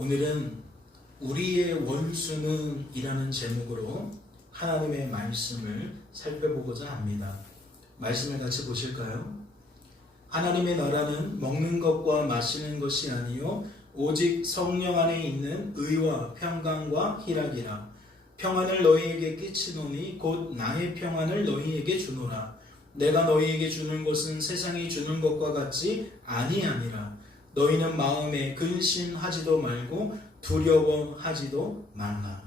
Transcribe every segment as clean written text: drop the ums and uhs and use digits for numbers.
오늘은 우리의 원수는 이라는 제목으로 하나님의 말씀을 살펴보고자 합니다. 말씀을 같이 보실까요? 하나님의 나라는 먹는 것과 마시는 것이 아니요 오직 성령 안에 있는 의와 평강과 희락이라. 평안을 너희에게 끼치노니 곧 나의 평안을 너희에게 주노라. 내가 너희에게 주는 것은 세상이 주는 것과 같지 아니하니라. 너희는 마음에 근심하지도 말고 두려워하지도 말라.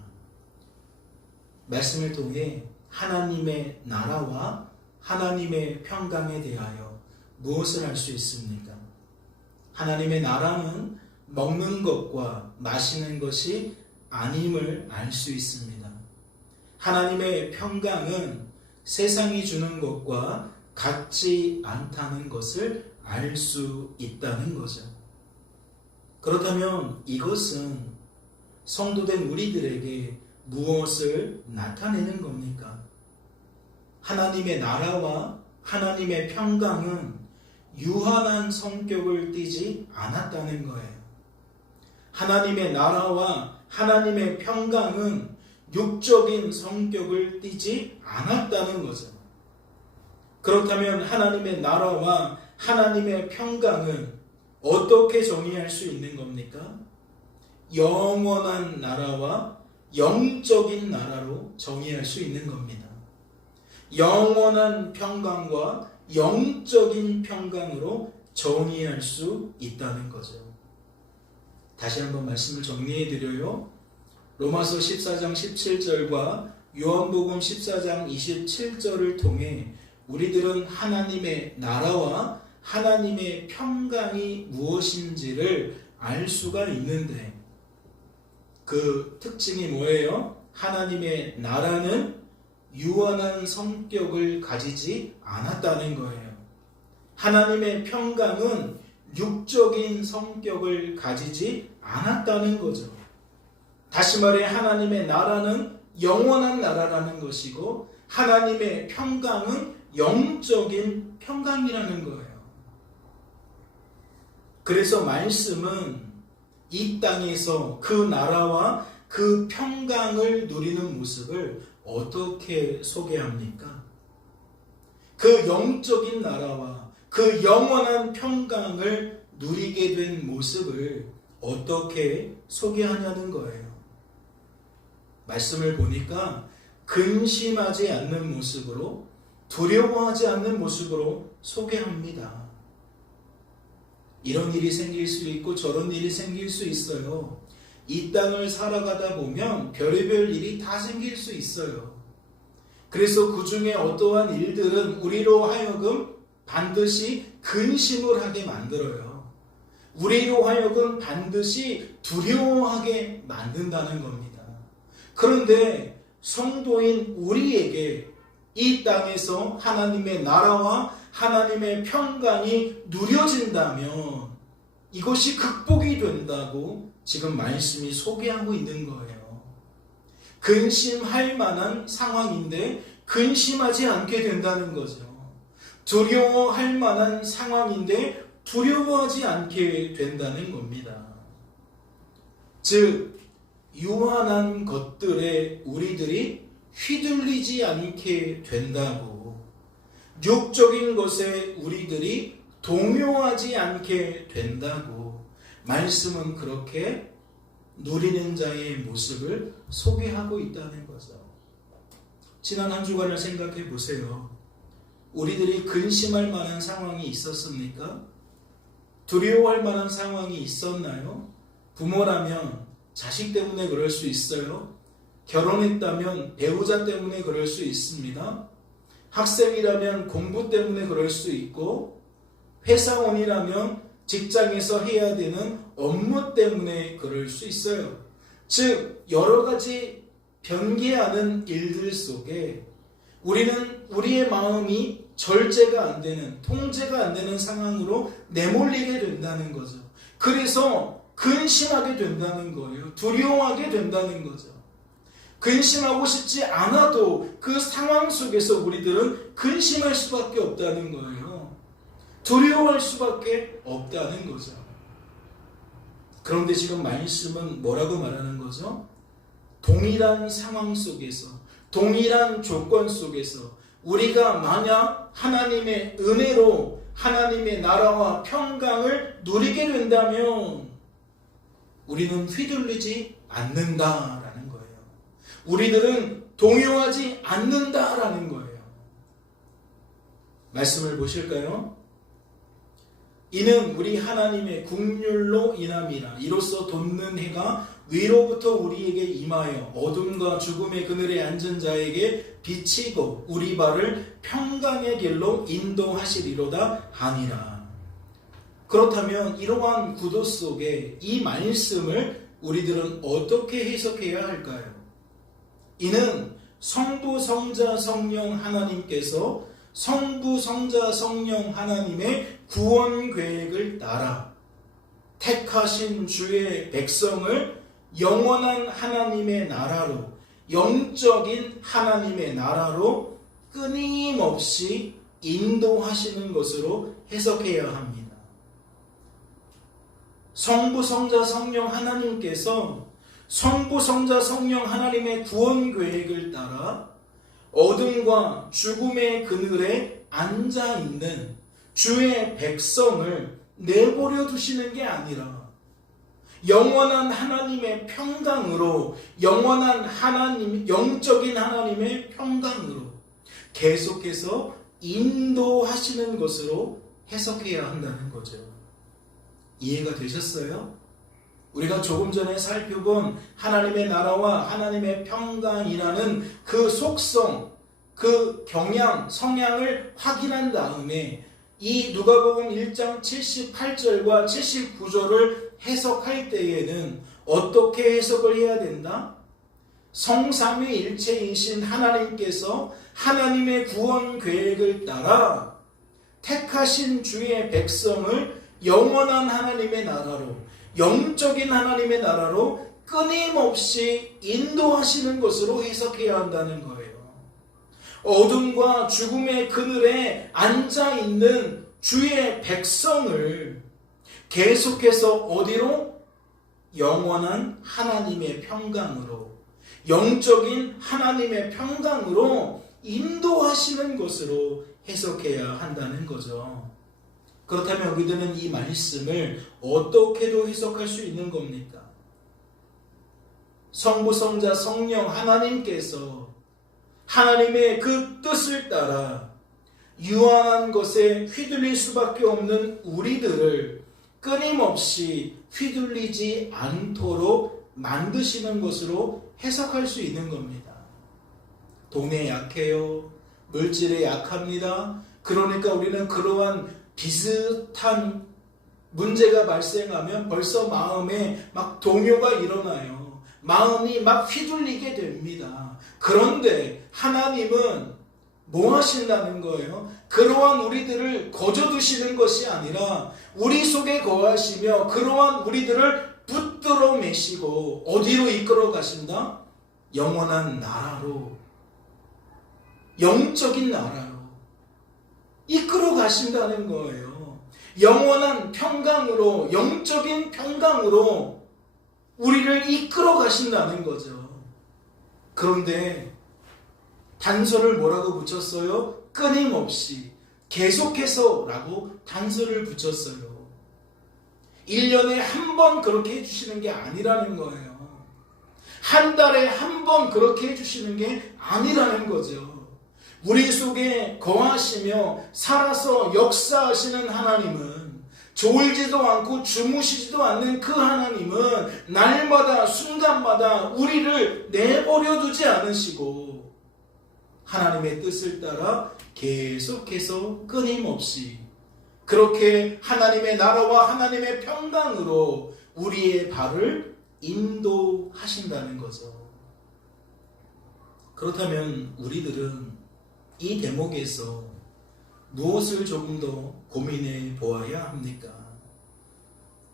말씀을 통해 하나님의 나라와 하나님의 평강에 대하여 무엇을 알 수 있습니까? 하나님의 나라는 먹는 것과 마시는 것이 아님을 알 수 있습니다. 하나님의 평강은 세상이 주는 것과 같지 않다는 것을 알 수 있다는 거죠. 그렇다면 이것은 성도된 우리들에게 무엇을 나타내는 겁니까? 하나님의 나라와 하나님의 평강은 유한한 성격을 띠지 않았다는 거예요. 하나님의 나라와 하나님의 평강은 육적인 성격을 띠지 않았다는 거죠. 그렇다면 하나님의 나라와 하나님의 평강은 어떻게 정의할 수 있는 겁니까? 영원한 나라와 영적인 나라로 정의할 수 있는 겁니다. 영원한 평강과 영적인 평강으로 정의할 수 있다는 거죠. 다시 한번 말씀을 정리해 드려요. 로마서 14장 17절과 요한복음 14장 27절을 통해 우리들은 하나님의 나라와 하나님의 평강이 무엇인지를 알 수가 있는데 그 특징이 뭐예요? 하나님의 나라는 유한한 성격을 가지지 않았다는 거예요. 하나님의 평강은 육적인 성격을 가지지 않았다는 거죠. 다시 말해 하나님의 나라는 영원한 나라라는 것이고 하나님의 평강은 영적인 평강이라는 거예요. 그래서 말씀은 이 땅에서 그 나라와 그 평강을 누리는 모습을 어떻게 소개합니까? 그 영적인 나라와 그 영원한 평강을 누리게 된 모습을 어떻게 소개하냐는 거예요. 말씀을 보니까 근심하지 않는 모습으로, 두려워하지 않는 모습으로 소개합니다. 이런 일이 생길 수 있고 저런 일이 생길 수 있어요. 이 땅을 살아가다 보면 별의별 일이 다 생길 수 있어요. 그래서 그 중에 어떠한 일들은 우리로 하여금 반드시 근심을 하게 만들어요. 우리로 하여금 반드시 두려워하게 만든다는 겁니다. 그런데 성도인 우리에게 이 땅에서 하나님의 나라와 하나님의 평강이 누려진다면 이것이 극복이 된다고 지금 말씀이 소개하고 있는 거예요. 근심할 만한 상황인데 근심하지 않게 된다는 거죠. 두려워할 만한 상황인데 두려워하지 않게 된다는 겁니다. 즉 유한한 것들에 우리들이 휘둘리지 않게 된다고, 육적인 것에 우리들이 동요하지 않게 된다고 말씀은 그렇게 누리는 자의 모습을 소개하고 있다는 거죠. 지난 한 주간을 생각해 보세요. 우리들이 근심할 만한 상황이 있었습니까? 두려워할 만한 상황이 있었나요? 부모라면 자식 때문에 그럴 수 있어요. 결혼했다면 배우자 때문에 그럴 수 있습니다. 학생이라면 공부 때문에 그럴 수 있고, 회사원이라면 직장에서 해야 되는 업무 때문에 그럴 수 있어요. 즉 여러 가지 변개하는 일들 속에 우리는 우리의 마음이 절제가 안 되는, 통제가 안 되는 상황으로 내몰리게 된다는 거죠. 그래서 근심하게 된다는 거예요. 두려워하게 된다는 거죠. 근심하고 싶지 않아도 그 상황 속에서 우리들은 근심할 수밖에 없다는 거예요. 두려워할 수밖에 없다는 거죠. 그런데 지금 말씀은 뭐라고 말하는 거죠? 동일한 상황 속에서, 동일한 조건 속에서 우리가 만약 하나님의 은혜로 하나님의 나라와 평강을 누리게 된다면 우리는 휘둘리지 않는다라는 거예요. 우리들은 동요하지 않는다라는 거예요. 말씀을 보실까요? 이는 우리 하나님의 긍휼로 인함이라. 이로써 돋는 해가 위로부터 우리에게 임하여 어둠과 죽음의 그늘에 앉은 자에게 비치고 우리 발을 평강의 길로 인도하시리로다 하니라. 그렇다면 이러한 구도 속에 이 말씀을 우리들은 어떻게 해석해야 할까요? 이는 성부, 성자, 성령 하나님께서 성부, 성자, 성령 하나님의 구원 계획을 따라 택하신 주의 백성을 영원한 하나님의 나라로, 영적인 하나님의 나라로 끊임없이 인도하시는 것으로 해석해야 합니다. 성부, 성자, 성령 하나님께서 성부, 성자, 성령 하나님의 구원 계획을 따라 어둠과 죽음의 그늘에 앉아있는 주의 백성을 내버려 두시는 게 아니라 영원한 하나님의 평강으로, 영원한 하나님, 영적인 하나님의 평강으로 계속해서 인도하시는 것으로 해석해야 한다는 거죠. 이해가 되셨어요? 우리가 조금 전에 살펴본 하나님의 나라와 하나님의 평강이라는 그 속성, 그 경향, 성향을 확인한 다음에 이 누가복음 1장 78절과 79절을 해석할 때에는 어떻게 해석을 해야 된다? 성삼위일체이신 하나님께서 하나님의 구원 계획을 따라 택하신 주의 백성을 영원한 하나님의 나라로, 영적인 하나님의 나라로 끊임없이 인도하시는 것으로 해석해야 한다는 거예요. 어둠과 죽음의 그늘에 앉아있는 주의 백성을 계속해서 어디로? 영원한 하나님의 평강으로, 영적인 하나님의 평강으로 인도하시는 것으로 해석해야 한다는 거죠. 그렇다면 우리들은 이 말씀을 어떻게도 해석할 수 있는 겁니까? 성부, 성자, 성령 하나님께서 하나님의 그 뜻을 따라 유한한 것에 휘둘릴 수밖에 없는 우리들을 끊임없이 휘둘리지 않도록 만드시는 것으로 해석할 수 있는 겁니다. 돈에 약해요. 물질에 약합니다. 그러니까 우리는 그러한 비슷한 문제가 발생하면 벌써 마음에 막 동요가 일어나요. 마음이 막 휘둘리게 됩니다. 그런데 하나님은 뭐 하신다는 거예요? 그러한 우리들을 거저두시는 것이 아니라 우리 속에 거하시며 그러한 우리들을 붙들어 매시고 어디로 이끌어 가신다? 영원한 나라로, 영적인 나라로 이끌어 가신다는 거예요. 영원한 평강으로, 영적인 평강으로 우리를 이끌어 가신다는 거죠. 그런데 단서를 뭐라고 붙였어요? 끊임없이, 계속해서 라고 단서를 붙였어요. 1년에 한 번 그렇게 해주시는 게 아니라는 거예요. 한 달에 한 번 그렇게 해주시는 게 아니라는 거죠. 우리 속에 거하시며 살아서 역사하시는 하나님은, 졸지도 않고 주무시지도 않는 그 하나님은 날마다 순간마다 우리를 내버려 두지 않으시고 하나님의 뜻을 따라 계속해서 끊임없이 그렇게 하나님의 나라와 하나님의 평강으로 우리의 발을 인도하신다는 거죠. 그렇다면 우리들은 이 대목에서 무엇을 조금 더 고민해 보아야 합니까?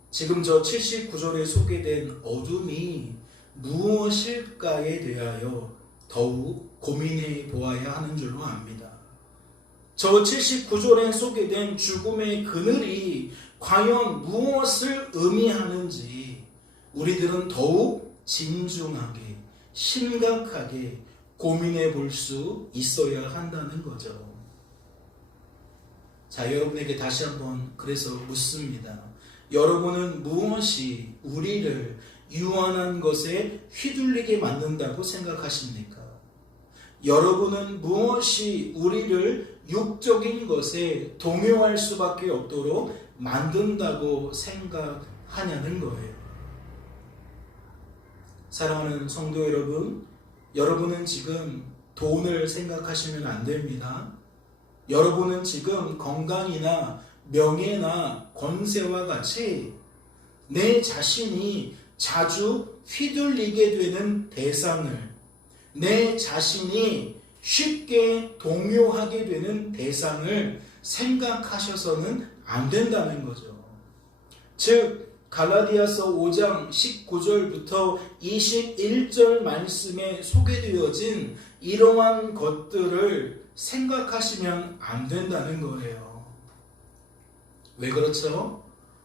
지금 저 79절에 소개된 어둠이 무엇일까에 대하여 더욱 고민해 보아야 하는 줄로 압니다. 저 79절에 소개된 죽음의 그늘이 과연 무엇을 의미하는지 우리들은 더욱 진중하게, 심각하게 고민해 볼 수 있어야 한다는 거죠. 자, 여러분에게 다시 한번 그래서 묻습니다. 여러분은 무엇이 우리를 유한한 것에 휘둘리게 만든다고 생각하십니까? 여러분은 무엇이 우리를 육적인 것에 동요할 수밖에 없도록 만든다고 생각하냐는 거예요. 사랑하는 성도 여러분, 여러분은 지금 돈을 생각하시면 안 됩니다. 여러분은 지금 건강이나 명예나 권세와 같이 내 자신이 자주 휘둘리게 되는 대상을, 내 자신이 쉽게 동요하게 되는 대상을 생각하셔서는 안 된다는 거죠. 즉 갈라디아서 5장 19절부터 21절 말씀에 소개되어진 이러한 것들을 생각하시면 안 된다는 거예요. 왜 그렇죠?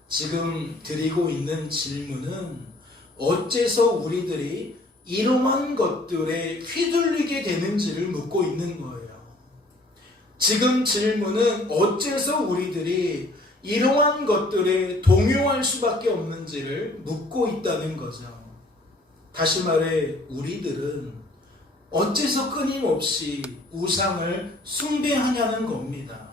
지금 드리고 있는 질문은 어째서 우리들이 이러한 것들에 휘둘리게 되는지를 묻고 있는 거예요. 지금 질문은 어째서 우리들이 이러한 것들에 동요할 수밖에 없는지를 묻고 있다는 거죠. 다시 말해 우리들은 어째서 끊임없이 우상을 숭배하냐는 겁니다.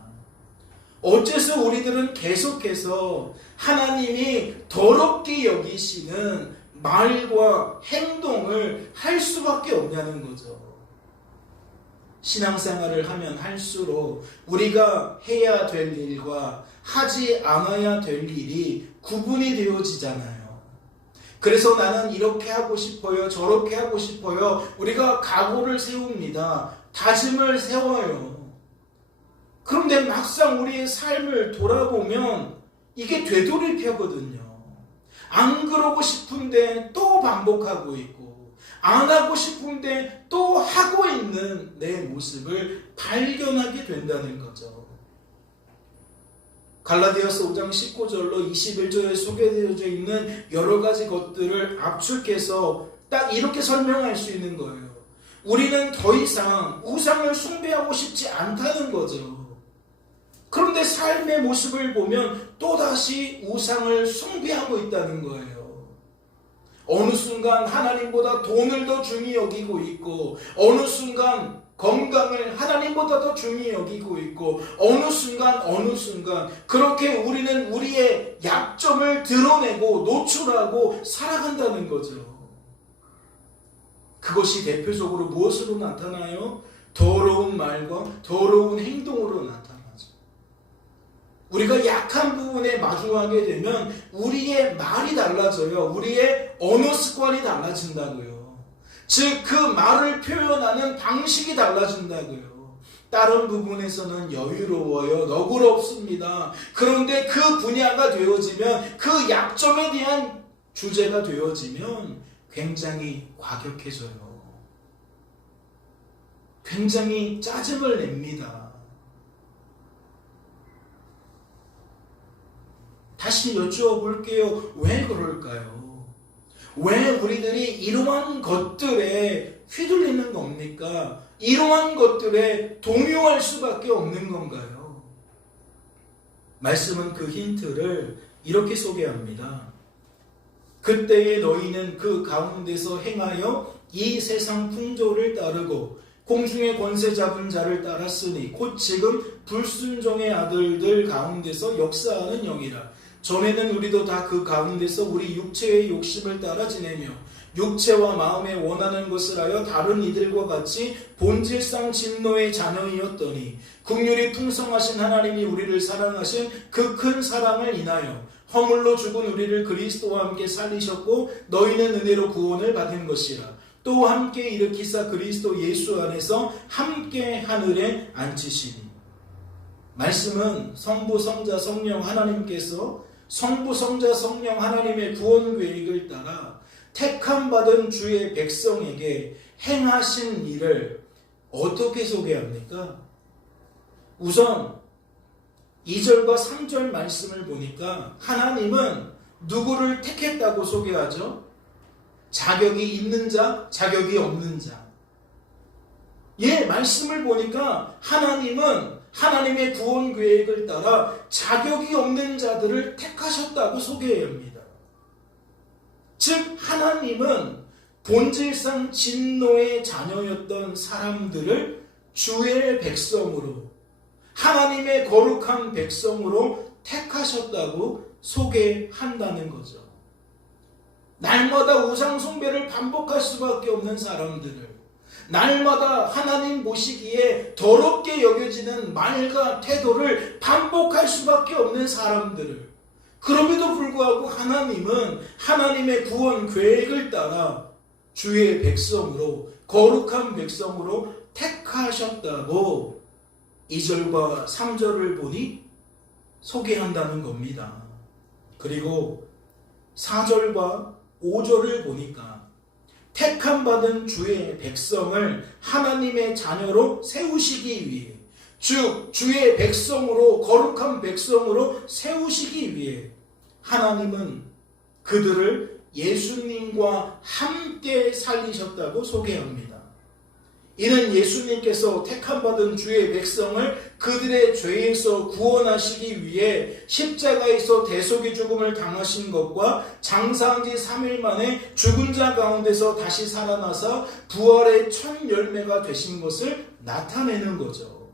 어째서 우리들은 계속해서 하나님이 더럽게 여기시는 말과 행동을 할 수밖에 없냐는 거죠. 신앙생활을 하면 할수록 우리가 해야 될 일과 하지 않아야 될 일이 구분이 되어지잖아요. 그래서 나는 이렇게 하고 싶어요, 저렇게 하고 싶어요. 우리가 각오를 세웁니다. 다짐을 세워요. 그런데 막상 우리의 삶을 돌아보면 이게 되돌이표거든요. 안 그러고 싶은데 또 반복하고 있고, 안 하고 싶은데 또 하고 있는 내 모습을 발견하게 된다는 거죠. 갈라디아서 5장 19절로 21절에 소개되어져 있는 여러 가지 것들을 압축해서 딱 이렇게 설명할 수 있는 거예요. 우리는 더 이상 우상을 숭배하고 싶지 않다는 거죠. 그런데 삶의 모습을 보면 또다시 우상을 숭배하고 있다는 거예요. 어느 순간 하나님보다 돈을 더 중히 여기고 있고, 어느 순간 건강을 하나님보다 더 중히 여기고 있고, 어느 순간 그렇게 우리는 우리의 약점을 드러내고 노출하고 살아간다는 거죠. 그것이 대표적으로 무엇으로 나타나요? 더러운 말과 더러운 행동으로 나타나죠. 우리가 약한 부분에 마주하게 되면 우리의 말이 달라져요. 우리의 언어 습관이 달라진다고요. 즉 그 말을 표현하는 방식이 달라진다고요. 다른 부분에서는 여유로워요. 너그럽습니다. 그런데 그 분야가 되어지면, 그 약점에 대한 주제가 되어지면 굉장히 과격해져요. 굉장히 짜증을 냅니다. 다시 여쭈어볼게요. 왜 그럴까요? 왜 우리들이 이러한 것들에 휘둘리는 겁니까? 이러한 것들에 동요할 수밖에 없는 건가요? 말씀은 그 힌트를 이렇게 소개합니다. 그때에 너희는 그 가운데서 행하여 이 세상 풍조를 따르고 공중의 권세 잡은 자를 따랐으니 곧 지금 불순종의 아들들 가운데서 역사하는 영이라. 전에는 우리도 다 그 가운데서 우리 육체의 욕심을 따라 지내며 육체와 마음에 원하는 것을 하여 다른 이들과 같이 본질상 진노의 자녀이었더니 긍휼이 풍성하신 하나님이 우리를 사랑하신 그 큰 사랑을 인하여 허물로 죽은 우리를 그리스도와 함께 살리셨고 너희는 은혜로 구원을 받은 것이라. 또 함께 일으키사 그리스도 예수 안에서 함께 하늘에 앉히시니. 말씀은 성부, 성자, 성령 하나님께서 성부, 성자, 성령 하나님의 구원 계획을 따라 택함받은 주의 백성에게 행하신 일을 어떻게 소개합니까? 우선 2절과 3절 말씀을 보니까 하나님은 누구를 택했다고 소개하죠? 자격이 있는 자, 자격이 없는 자. 말씀을 보니까 하나님은 하나님의 구원 계획을 따라 자격이 없는 자들을 택하셨다고 소개해야 합니다. 즉 하나님은 본질상 진노의 자녀였던 사람들을 주의 백성으로, 하나님의 거룩한 백성으로 택하셨다고 소개한다는 거죠. 날마다 우상 숭배를 반복할 수밖에 없는 사람들을, 날마다 하나님 보시기에 더럽게 여겨지는 말과 태도를 반복할 수밖에 없는 사람들을, 그럼에도 불구하고 하나님은 하나님의 구원 계획을 따라 주의 백성으로, 거룩한 백성으로 택하셨다고 2절과 3절을 보니 소개한다는 겁니다. 그리고 4절과 5절을 보니까 택함 받은 주의 백성을 하나님의 자녀로 세우시기 위해, 즉 주의 백성으로, 거룩한 백성으로 세우시기 위해 하나님은 그들을 예수님과 함께 살리셨다고 소개합니다. 이는 예수님께서 택함받은 주의 백성을 그들의 죄에서 구원하시기 위해 십자가에서 대속의 죽음을 당하신 것과 장사한 지 3일 만에 죽은 자 가운데서 다시 살아나서 부활의 첫 열매가 되신 것을 나타내는 거죠.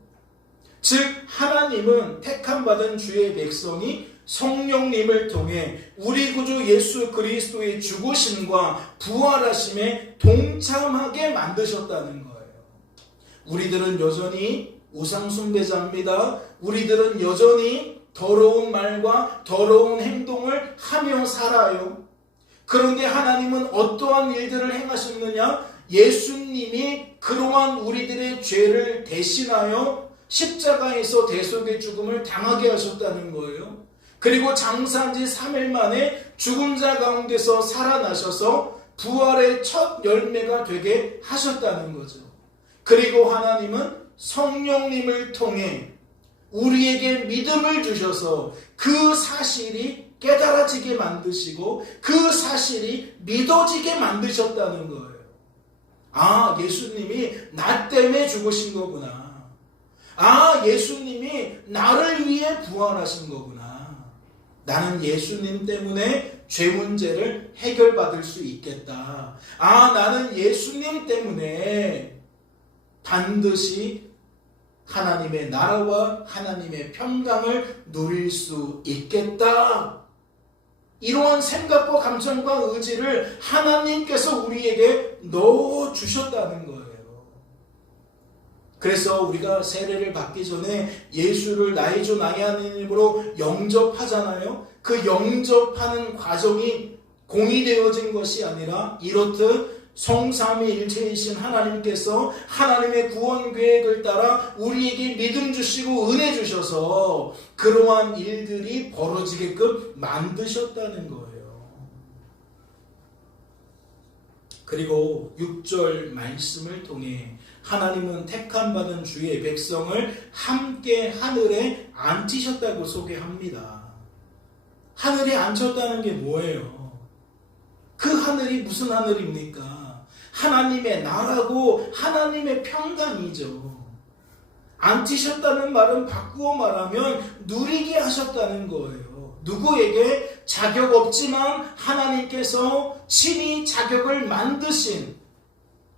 즉 하나님은 택함받은 주의 백성이 성령님을 통해 우리 구주 예수 그리스도의 죽으심과 부활하심에 동참하게 만드셨다는 거예요. 우리들은 여전히 우상숭배자입니다. 우리들은 여전히 더러운 말과 더러운 행동을 하며 살아요. 그런데 하나님은 어떠한 일들을 행하셨느냐? 예수님이 그러한 우리들의 죄를 대신하여 십자가에서 대속의 죽음을 당하게 하셨다는 거예요. 그리고 장사한 지 3일 만에 죽은 자 가운데서 살아나셔서 부활의 첫 열매가 되게 하셨다는 거죠. 그리고 하나님은 성령님을 통해 우리에게 믿음을 주셔서 그 사실이 깨달아지게 만드시고 그 사실이 믿어지게 만드셨다는 거예요. 아, 예수님이 나 때문에 죽으신 거구나. 아, 예수님이 나를 위해 부활하신 거구나. 나는 예수님 때문에 죄 문제를 해결받을 수 있겠다. 아, 나는 예수님 때문에 반드시 하나님의 나라와 하나님의 평강을 누릴 수 있겠다. 이러한 생각과 감정과 의지를 하나님께서 우리에게 넣어주셨다는 거예요. 그래서 우리가 세례를 받기 전에 예수를 나의 주 나의 하나님으로 영접하잖아요. 그 영접하는 과정이 공의되어진 것이 아니라 이렇듯 성삼위일체이신 하나님께서 하나님의 구원 계획을 따라 우리에게 믿음 주시고 은혜 주셔서 그러한 일들이 벌어지게끔 만드셨다는 거예요. 그리고 6절 말씀을 통해 하나님은 택함받은 주의 백성을 함께 하늘에 앉히셨다고 소개합니다. 하늘에 앉혔다는 게 뭐예요? 그 하늘이 무슨 하늘입니까? 하나님의 나라고 하나님의 평강이죠. 앉히셨다는 말은 바꾸어 말하면 누리게 하셨다는 거예요. 누구에게? 자격 없지만 하나님께서 친히 자격을 만드신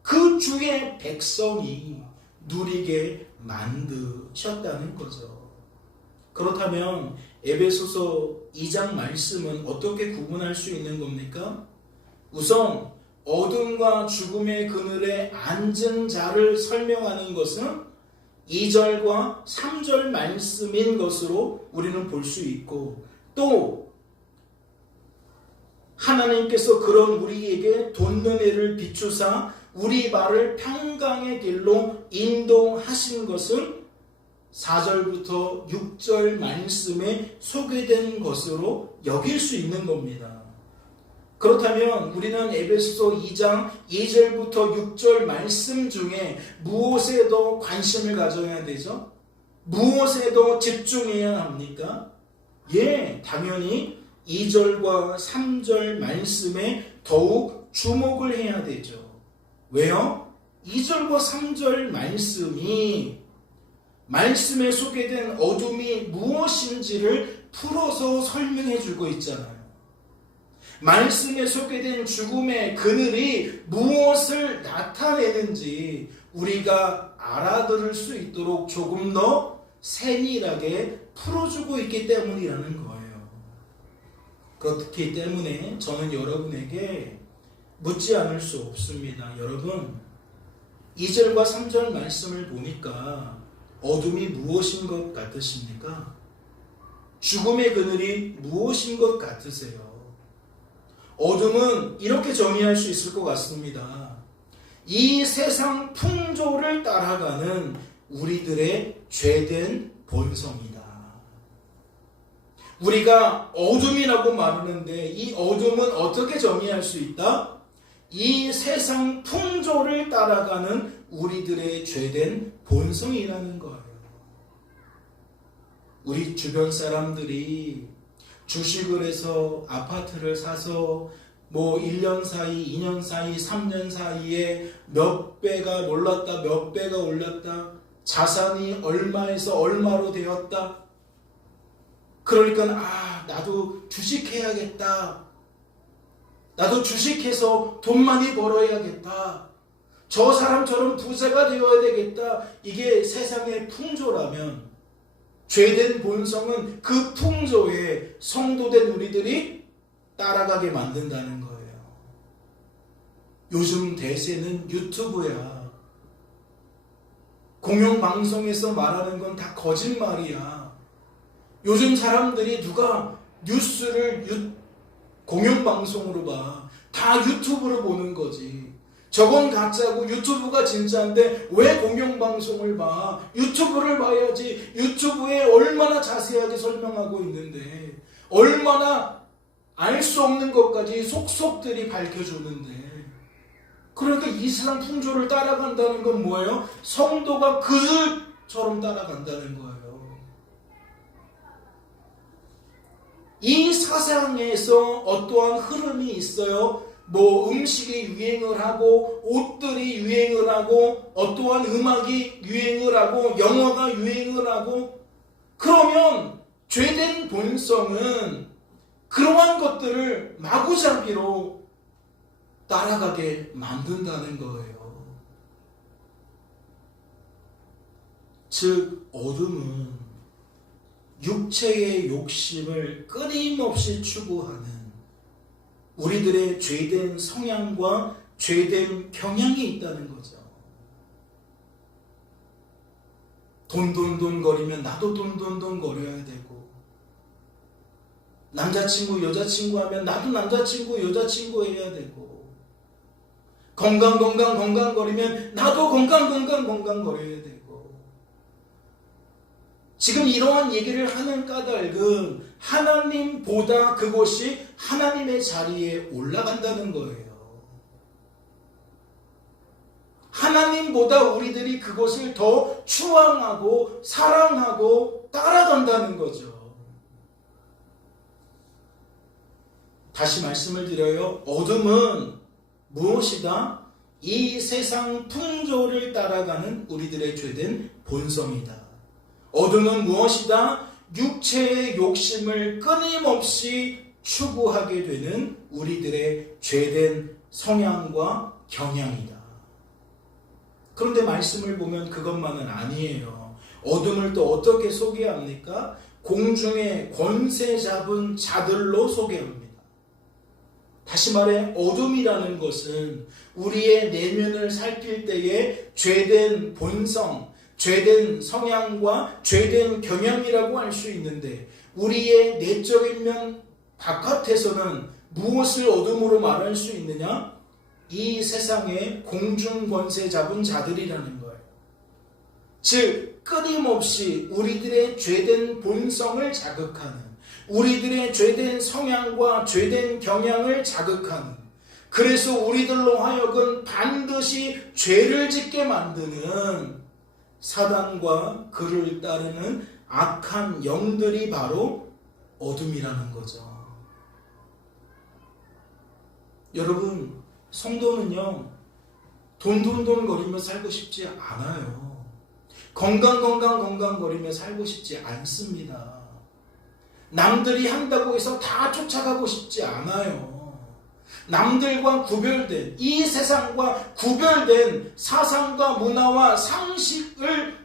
그 주의 백성이 누리게 만드셨다는 거죠. 그렇다면 에베소서 2장 말씀은 어떻게 구분할 수 있는 겁니까? 우선 어둠과 죽음의 그늘에 앉은 자를 설명하는 것은 2절과 3절 말씀인 것으로 우리는 볼 수 있고, 또 하나님께서 그런 우리에게 돋는 해를 비추사 우리 발을 평강의 길로 인도하신 것은 4절부터 6절 말씀에 소개된 것으로 여길 수 있는 겁니다. 그렇다면 우리는 에베소서 2장 2절부터 6절 말씀 중에 무엇에 더 관심을 가져야 되죠? 무엇에 더 집중해야 합니까? 당연히 2절과 3절 말씀에 더욱 주목을 해야 되죠. 왜요? 2절과 3절 말씀에 소개된 어둠이 무엇인지를 풀어서 설명해 주고 있잖아요. 말씀에 소개된 죽음의 그늘이 무엇을 나타내는지 우리가 알아들을 수 있도록 조금 더 세밀하게 풀어주고 있기 때문이라는 거예요. 그렇기 때문에 저는 여러분에게 묻지 않을 수 없습니다. 여러분, 2절과 3절 말씀을 보니까 어둠이 무엇인 것 같으십니까? 죽음의 그늘이 무엇인 것 같으세요? 어둠은 이렇게 정의할 수 있을 것 같습니다. 이 세상 풍조를 따라가는 우리들의 죄된 본성이다. 우리가 어둠이라고 말하는데 이 어둠은 어떻게 정의할 수 있다? 이 세상 풍조를 따라가는 우리들의 죄된 본성이라는 거예요. 우리 주변 사람들이 주식을 해서 아파트를 사서 1년 사이, 2년 사이, 3년 사이에 몇 배가 올랐다, 몇 배가 올랐다, 자산이 얼마에서 얼마로 되었다. 그러니까 나도 주식해야겠다. 나도 주식해서 돈 많이 벌어야겠다. 저 사람처럼 부자가 되어야 되겠다. 이게 세상의 풍조라면 죄된 본성은 그 풍조에 성도된 우리들이 따라가게 만든다는 거예요. 요즘 대세는 유튜브야. 공영방송에서 말하는 건 다 거짓말이야. 요즘 사람들이 누가 뉴스를 공영방송으로 봐. 다 유튜브로 보는 거지. 저건 가짜고 유튜브가 진짜인데 왜 공영방송을 봐? 유튜브를 봐야지. 유튜브에 얼마나 자세하게 설명하고 있는데, 얼마나 알 수 없는 것까지 속속들이 밝혀주는데, 그러니까 이 세상 풍조를 따라간다는 건 뭐예요? 성도가 그들처럼 따라간다는 거예요. 이 사상에서 어떠한 흐름이 있어요. 음식이 유행을 하고, 옷들이 유행을 하고, 어떠한 음악이 유행을 하고, 영화가 유행을 하고, 그러면 죄된 본성은 그러한 것들을 마구잡이로 따라가게 만든다는 거예요. 즉, 어둠은 육체의 욕심을 끊임없이 추구하는 우리들의 죄된 성향과 죄된 경향이 있다는 거죠. 돈 거리면 나도 돈 거려야 되고, 남자친구 여자친구 하면 나도 남자친구 여자친구 해야 되고, 건강 거리면 나도 건강 거려야 되고, 지금 이러한 얘기를 하는 까닭은 하나님보다 그것이 하나님의 자리에 올라간다는 거예요. 하나님보다 우리들이 그것을 더 추앙하고 사랑하고 따라간다는 거죠. 다시 말씀을 드려요. 어둠은 무엇이다? 이 세상 풍조를 따라가는 우리들의 죄된 본성이다. 어둠은 무엇이다? 육체의 욕심을 끊임없이 추구하게 되는 우리들의 죄된 성향과 경향이다. 그런데 말씀을 보면 그것만은 아니에요. 어둠을 또 어떻게 소개합니까? 공중의 권세 잡은 자들로 소개합니다. 다시 말해 어둠이라는 것은 우리의 내면을 살필 때에 죄된 본성, 죄된 성향과 죄된 경향이라고 할 수 있는데, 우리의 내적인 면 바깥에서는 무엇을 어둠으로 말할 수 있느냐? 이 세상의 공중 권세 잡은 자들이라는 거예요. 즉 끊임없이 우리들의 죄된 본성을 자극하는, 우리들의 죄된 성향과 죄된 경향을 자극하는, 그래서 우리들로 하여금 반드시 죄를 짓게 만드는 사단과 그를 따르는 악한 영들이 바로 어둠이라는 거죠. 여러분, 성도는요, 돈돈돈거리며 살고 싶지 않아요. 건강거리며 살고 싶지 않습니다. 남들이 한다고 해서 다 쫓아가고 싶지 않아요. 남들과 구별된, 이 세상과 구별된 사상과 문화와 상식을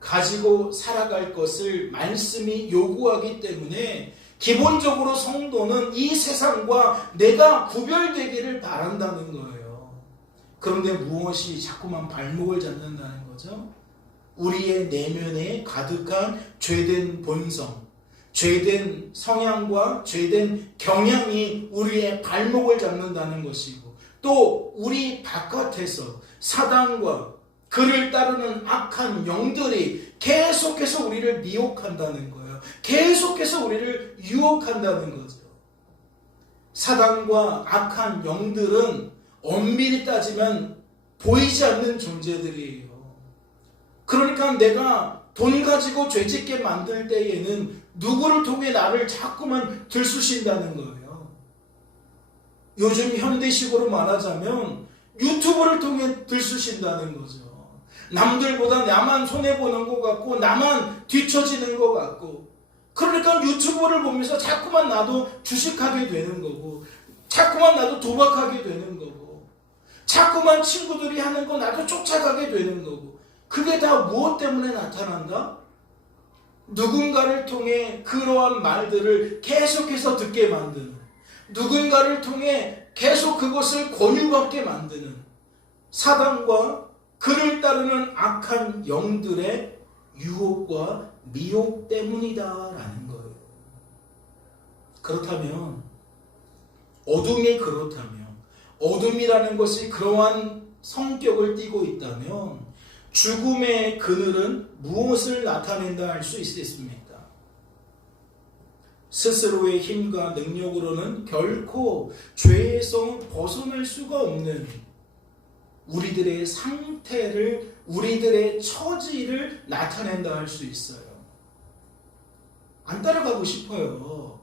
가지고 살아갈 것을 말씀이 요구하기 때문에 기본적으로 성도는 이 세상과 내가 구별되기를 바란다는 거예요. 그런데 무엇이 자꾸만 발목을 잡는다는 거죠? 우리의 내면에 가득한 죄된 본성, 죄된 성향과 죄된 경향이 우리의 발목을 잡는다는 것이고, 또 우리 바깥에서 사단과 그를 따르는 악한 영들이 계속해서 우리를 미혹한다는 거예요. 계속해서 우리를 유혹한다는 거죠. 사단과 악한 영들은 엄밀히 따지면 보이지 않는 존재들이에요. 그러니까 내가 돈 가지고 죄짓게 만들 때에는 누구를 통해 나를 자꾸만 들쑤신다는 거예요. 요즘 현대식으로 말하자면 유튜브를 통해 들쑤신다는 거죠. 남들보다 나만 손해보는 것 같고 나만 뒤처지는 것 같고, 그러니까 유튜브를 보면서 자꾸만 나도 주식하게 되는 거고, 자꾸만 나도 도박하게 되는 거고, 자꾸만 친구들이 하는 거 나도 쫓아가게 되는 거고, 그게 다 무엇 때문에 나타난다? 누군가를 통해 그러한 말들을 계속해서 듣게 만드는, 누군가를 통해 계속 그것을 권유받게 만드는 사단과 그를 따르는 악한 영들의 유혹과 미혹 때문이다라는 거예요. 그렇다면, 어둠이라는 것이 그러한 성격을 띠고 있다면 죽음의 그늘은 무엇을 나타낸다 할 수 있겠습니까? 스스로의 힘과 능력으로는 결코 죄에서 벗어날 수가 없는 우리들의 상태를, 우리들의 처지를 나타낸다 할 수 있어요. 안 따라가고 싶어요.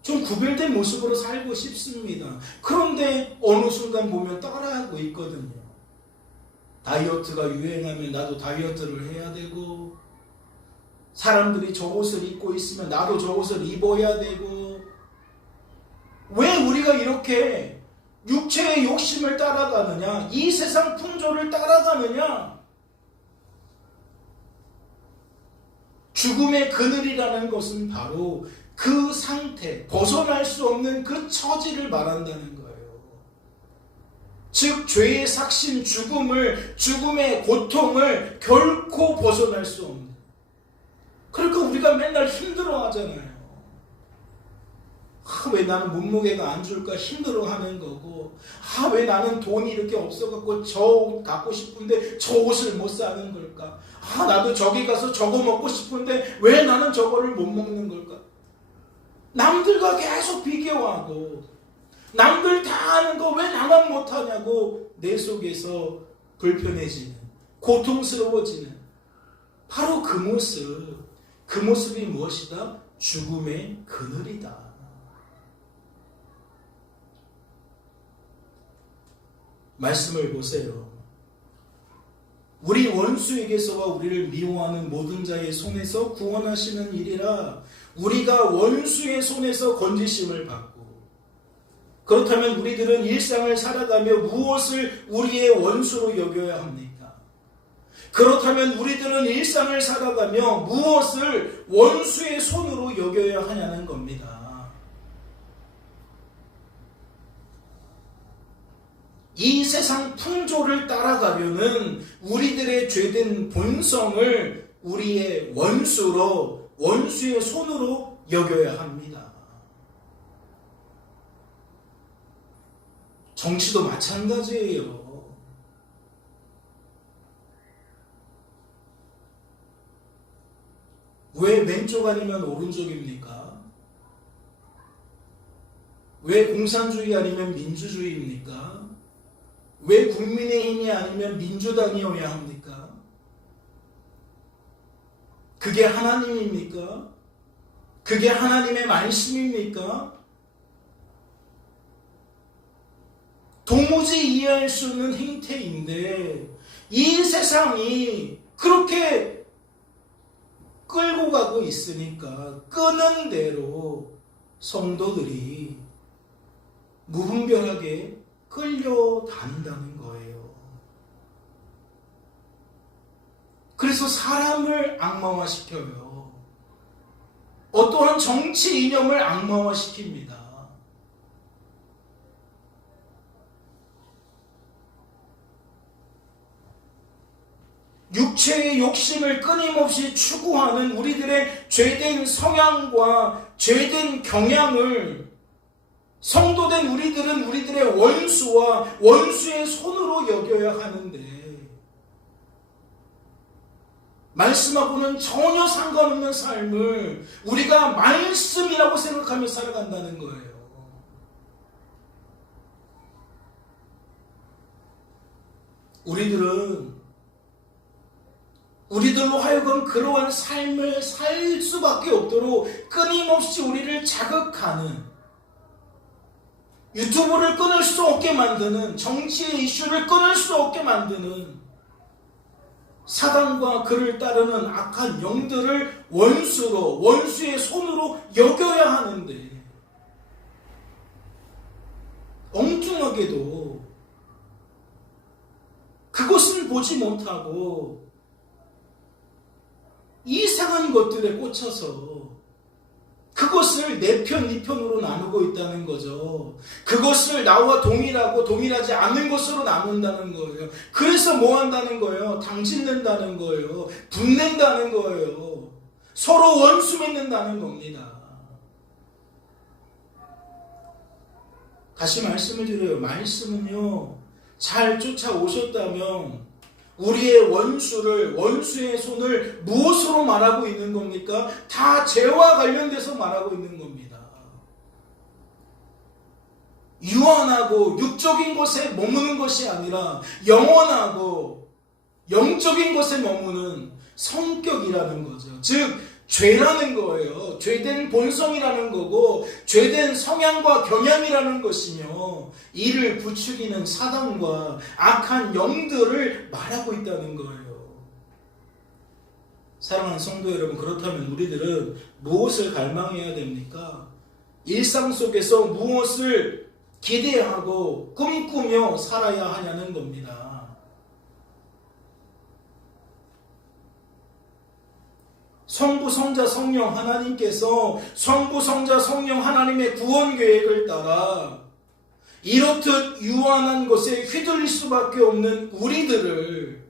좀 구별된 모습으로 살고 싶습니다. 그런데 어느 순간 보면 따라하고 있거든요. 다이어트가 유행하면 나도 다이어트를 해야 되고, 사람들이 저 옷을 입고 있으면 나도 저 옷을 입어야 되고, 왜 우리가 이렇게 육체의 욕심을 따라가느냐? 이 세상 풍조를 따라가느냐? 죽음의 그늘이라는 것은 바로 그 상태, 벗어날 수 없는 그 처지를 말한다는 거예요. 즉 죄의 삭신 죽음의 고통을 결코 벗어날 수 없는. 그러니까 우리가 맨날 힘들어하잖아요. 왜 나는 몸무게가 안 줄까 힘들어하는 거고, 왜 나는 돈이 이렇게 없어갖고 저 옷 갖고 싶은데 저 옷을 못 사는 걸까? 나도 저기 가서 저거 먹고 싶은데 왜 나는 저거를 못 먹는 걸까? 남들과 계속 비교하고, 남들 다 하는 거 왜 나만 못하냐고 내 속에서 불편해지는, 고통스러워지는 바로 그 모습이 무엇이다? 죽음의 그늘이다. 말씀을 보세요. 우리 원수에게서와 우리를 미워하는 모든 자의 손에서 구원하시는 일이라 우리가 원수의 손에서 건지심을 받고, 그렇다면 우리들은 일상을 살아가며 무엇을 우리의 원수로 여겨야 합니까? 그렇다면 우리들은 일상을 살아가며 무엇을 원수의 손으로 여겨야 하냐는 겁니다. 이 세상 풍조를 따라가려는 우리들의 죄된 본성을 우리의 원수의 손으로 여겨야 합니다. 정치도 마찬가지예요. 왜 왼쪽 아니면 오른쪽입니까? 왜 공산주의 아니면 민주주의입니까? 왜 국민의힘이 아니면 민주당이어야 합니까? 그게 하나님입니까? 그게 하나님의 말씀입니까? 도무지 이해할 수 없는 행태인데 이 세상이 그렇게 끌고 가고 있으니까 끄는 대로 성도들이 무분별하게 끌려다닌다는 거예요. 그래서 사람을 악마화시켜요. 어떠한 정치 이념을 악마화시킵니다. 육체의 욕심을 끊임없이 추구하는 우리들의 죄된 성향과 죄된 경향을 성도된 우리들은 우리들의 원수와 원수의 손으로 여겨야 하는데 말씀하고는 전혀 상관없는 삶을 우리가 말씀이라고 생각하며 살아간다는 거예요. 우리들로 하여금 그러한 삶을 살 수밖에 없도록 끊임없이 우리를 자극하는, 유튜브를 끊을 수 없게 만드는, 정치의 이슈를 끊을 수 없게 만드는 사단과 그를 따르는 악한 영들을 원수로, 원수의 손으로 여겨야 하는데 엉뚱하게도 그것은 보지 못하고 이상한 것들에 꽂혀서 그것을 내 편, 네 편으로 나누고 있다는 거죠. 그것을 나와 동일하고 동일하지 않는 것으로 나눈다는 거예요. 그래서 뭐 한다는 거예요? 당짓는다는 거예요. 분낸다는 거예요. 서로 원수 맺는다는 겁니다. 다시 말씀을 드려요. 말씀은요, 잘 쫓아오셨다면 우리의 원수의 손을 무엇으로 말하고 있는 겁니까? 다 죄와 관련돼서 말하고 있는 겁니다. 유한하고 육적인 것에 머무는 것이 아니라 영원하고 영적인 것에 머무는 성격이라는 거죠. 즉 죄라는 거예요. 죄된 본성이라는 거고 죄된 성향과 경향이라는 것이며 이를 부추기는 사단과 악한 영들을 말하고 있다는 거예요. 사랑하는 성도 여러분, 그렇다면 우리들은 무엇을 갈망해야 됩니까? 일상 속에서 무엇을 기대하고 꿈꾸며 살아야 하냐는 겁니다. 성부, 성자, 성령 하나님께서 성부, 성자, 성령 하나님의 구원 계획을 따라 이렇듯 유한한 것에 휘둘릴 수밖에 없는 우리들을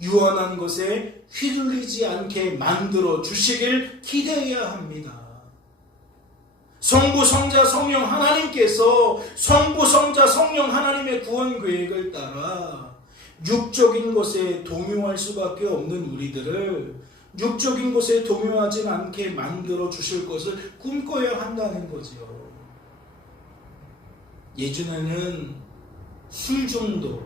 유한한 것에 휘둘리지 않게 만들어 주시길 기대해야 합니다. 성부, 성자, 성령 하나님께서 성부, 성자, 성령 하나님의 구원 계획을 따라 육적인 것에 동요할 수밖에 없는 우리들을 육적인 것에 동요하지 않게 만들어 주실 것을 꿈꿔야 한다는 거죠. 예전에는 술 중독,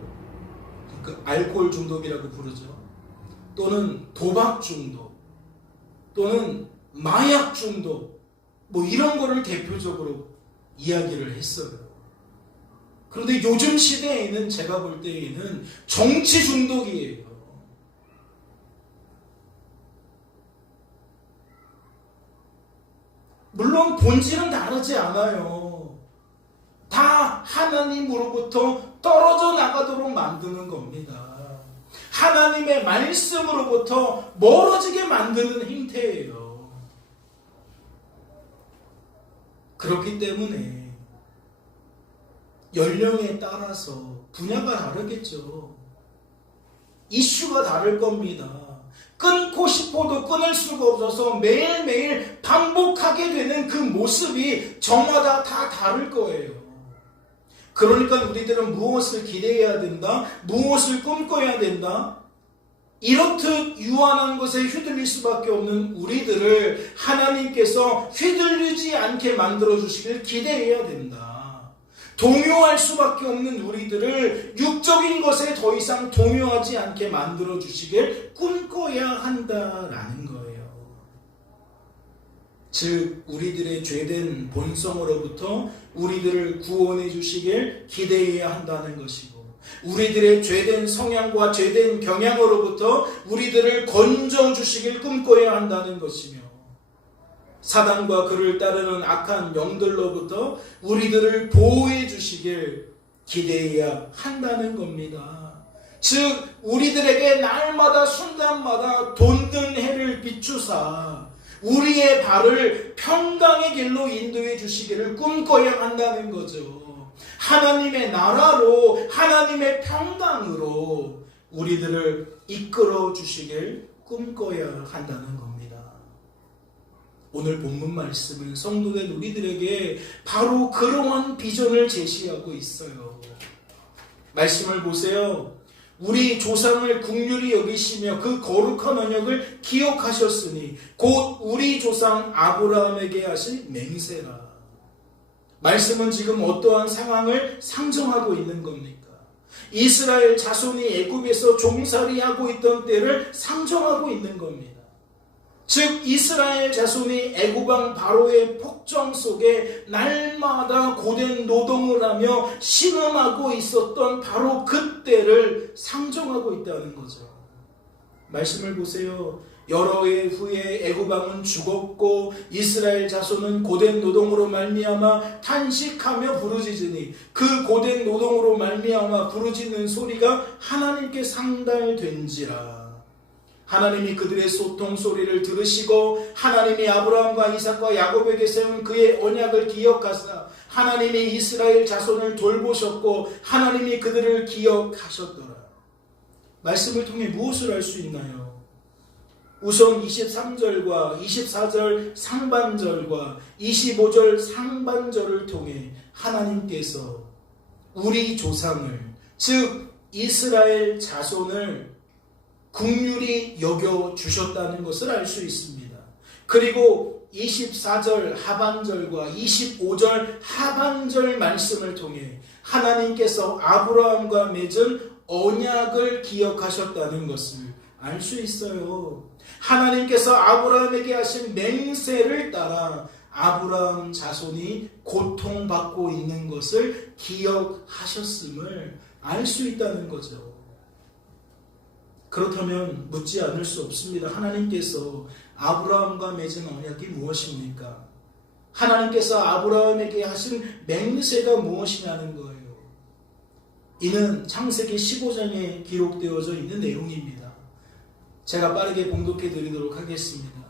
그 알코올 중독이라고 부르죠. 또는 도박 중독, 또는 마약 중독, 뭐 이런 거를 대표적으로 이야기를 했어요. 그런데 요즘 시대에는 제가 볼 때에는 정치 중독이에요. 물론 본질은 다르지 않아요. 다 하나님으로부터 떨어져 나가도록 만드는 겁니다. 하나님의 말씀으로부터 멀어지게 만드는 행태예요. 그렇기 때문에 연령에 따라서 분야가 다르겠죠. 이슈가 다를 겁니다. 끊고 싶어도 끊을 수가 없어서 매일매일 반복하게 되는 그 모습이 저마다 다 다를 거예요. 그러니까 우리들은 무엇을 기대해야 된다? 무엇을 꿈꿔야 된다? 이렇듯 유한한 것에 휘둘릴 수밖에 없는 우리들을 하나님께서 휘둘리지 않게 만들어주시길 기대해야 된다. 동요할 수밖에 없는 우리들을 육적인 것에 더 이상 동요하지 않게 만들어주시길 꿈꿔야 한다라는 거예요. 즉 우리들의 죄된 본성으로부터 우리들을 구원해 주시길 기대해야 한다는 것이고, 우리들의 죄된 성향과 죄된 경향으로부터 우리들을 건져 주시길 꿈꿔야 한다는 것이며, 사단과 그를 따르는 악한 영들로부터 우리들을 보호해 주시길 기대해야 한다는 겁니다. 즉 우리들에게 날마다 순간마다 돈든 해를 비추사 우리의 발을 평강의 길로 인도해 주시기를 꿈꿔야 한다는 거죠. 하나님의 나라로, 하나님의 평강으로 우리들을 이끌어 주시길 꿈꿔야 한다는 겁니다. 오늘 본문 말씀은 성도된 우리들에게 바로 그러한 비전을 제시하고 있어요. 말씀을 보세요. 우리 조상을 긍휼히 여기시며 그 거룩한 언약을 기억하셨으니 곧 우리 조상 아브라함에게 하신 맹세라. 말씀은 지금 어떠한 상황을 상정하고 있는 겁니까? 이스라엘 자손이 애굽에서 종살이하고 있던 때를 상정하고 있는 겁니다. 즉 이스라엘 자손이 애굽왕 바로의 폭정 속에 날마다 고된 노동을 하며 신음하고 있었던 바로 그때를 상정하고 있다는 거죠. 말씀을 보세요. 여러 해 후에 애굽왕은 죽었고 이스라엘 자손은 고된 노동으로 말미암아 탄식하며 부르짖으니 그 고된 노동으로 말미암아 부르짖는 소리가 하나님께 상달된지라. 하나님이 그들의 소통 소리를 들으시고 하나님이 아브라함과 이삭과 야곱에게 세운 그의 언약을 기억하사 하나님이 이스라엘 자손을 돌보셨고 하나님이 그들을 기억하셨더라. 말씀을 통해 무엇을 알 수 있나요? 우선 23절과 24절 상반절과 25절 상반절을 통해 하나님께서 우리 조상을, 즉 이스라엘 자손을 긍휼히 여겨주셨다는 것을 알 수 있습니다. 그리고 24절 하반절과 25절 하반절 말씀을 통해 하나님께서 아브라함과 맺은 언약을 기억하셨다는 것을 알 수 있어요. 하나님께서 아브라함에게 하신 맹세를 따라 아브라함 자손이 고통받고 있는 것을 기억하셨음을 알 수 있다는 거죠. 그렇다면 묻지 않을 수 없습니다. 하나님께서 아브라함과 맺은 언약이 무엇입니까? 하나님께서 아브라함에게 하신 맹세가 무엇이냐는 거예요. 이는 창세기 15장에 기록되어져 있는 내용입니다. 제가 빠르게 봉독해 드리도록 하겠습니다.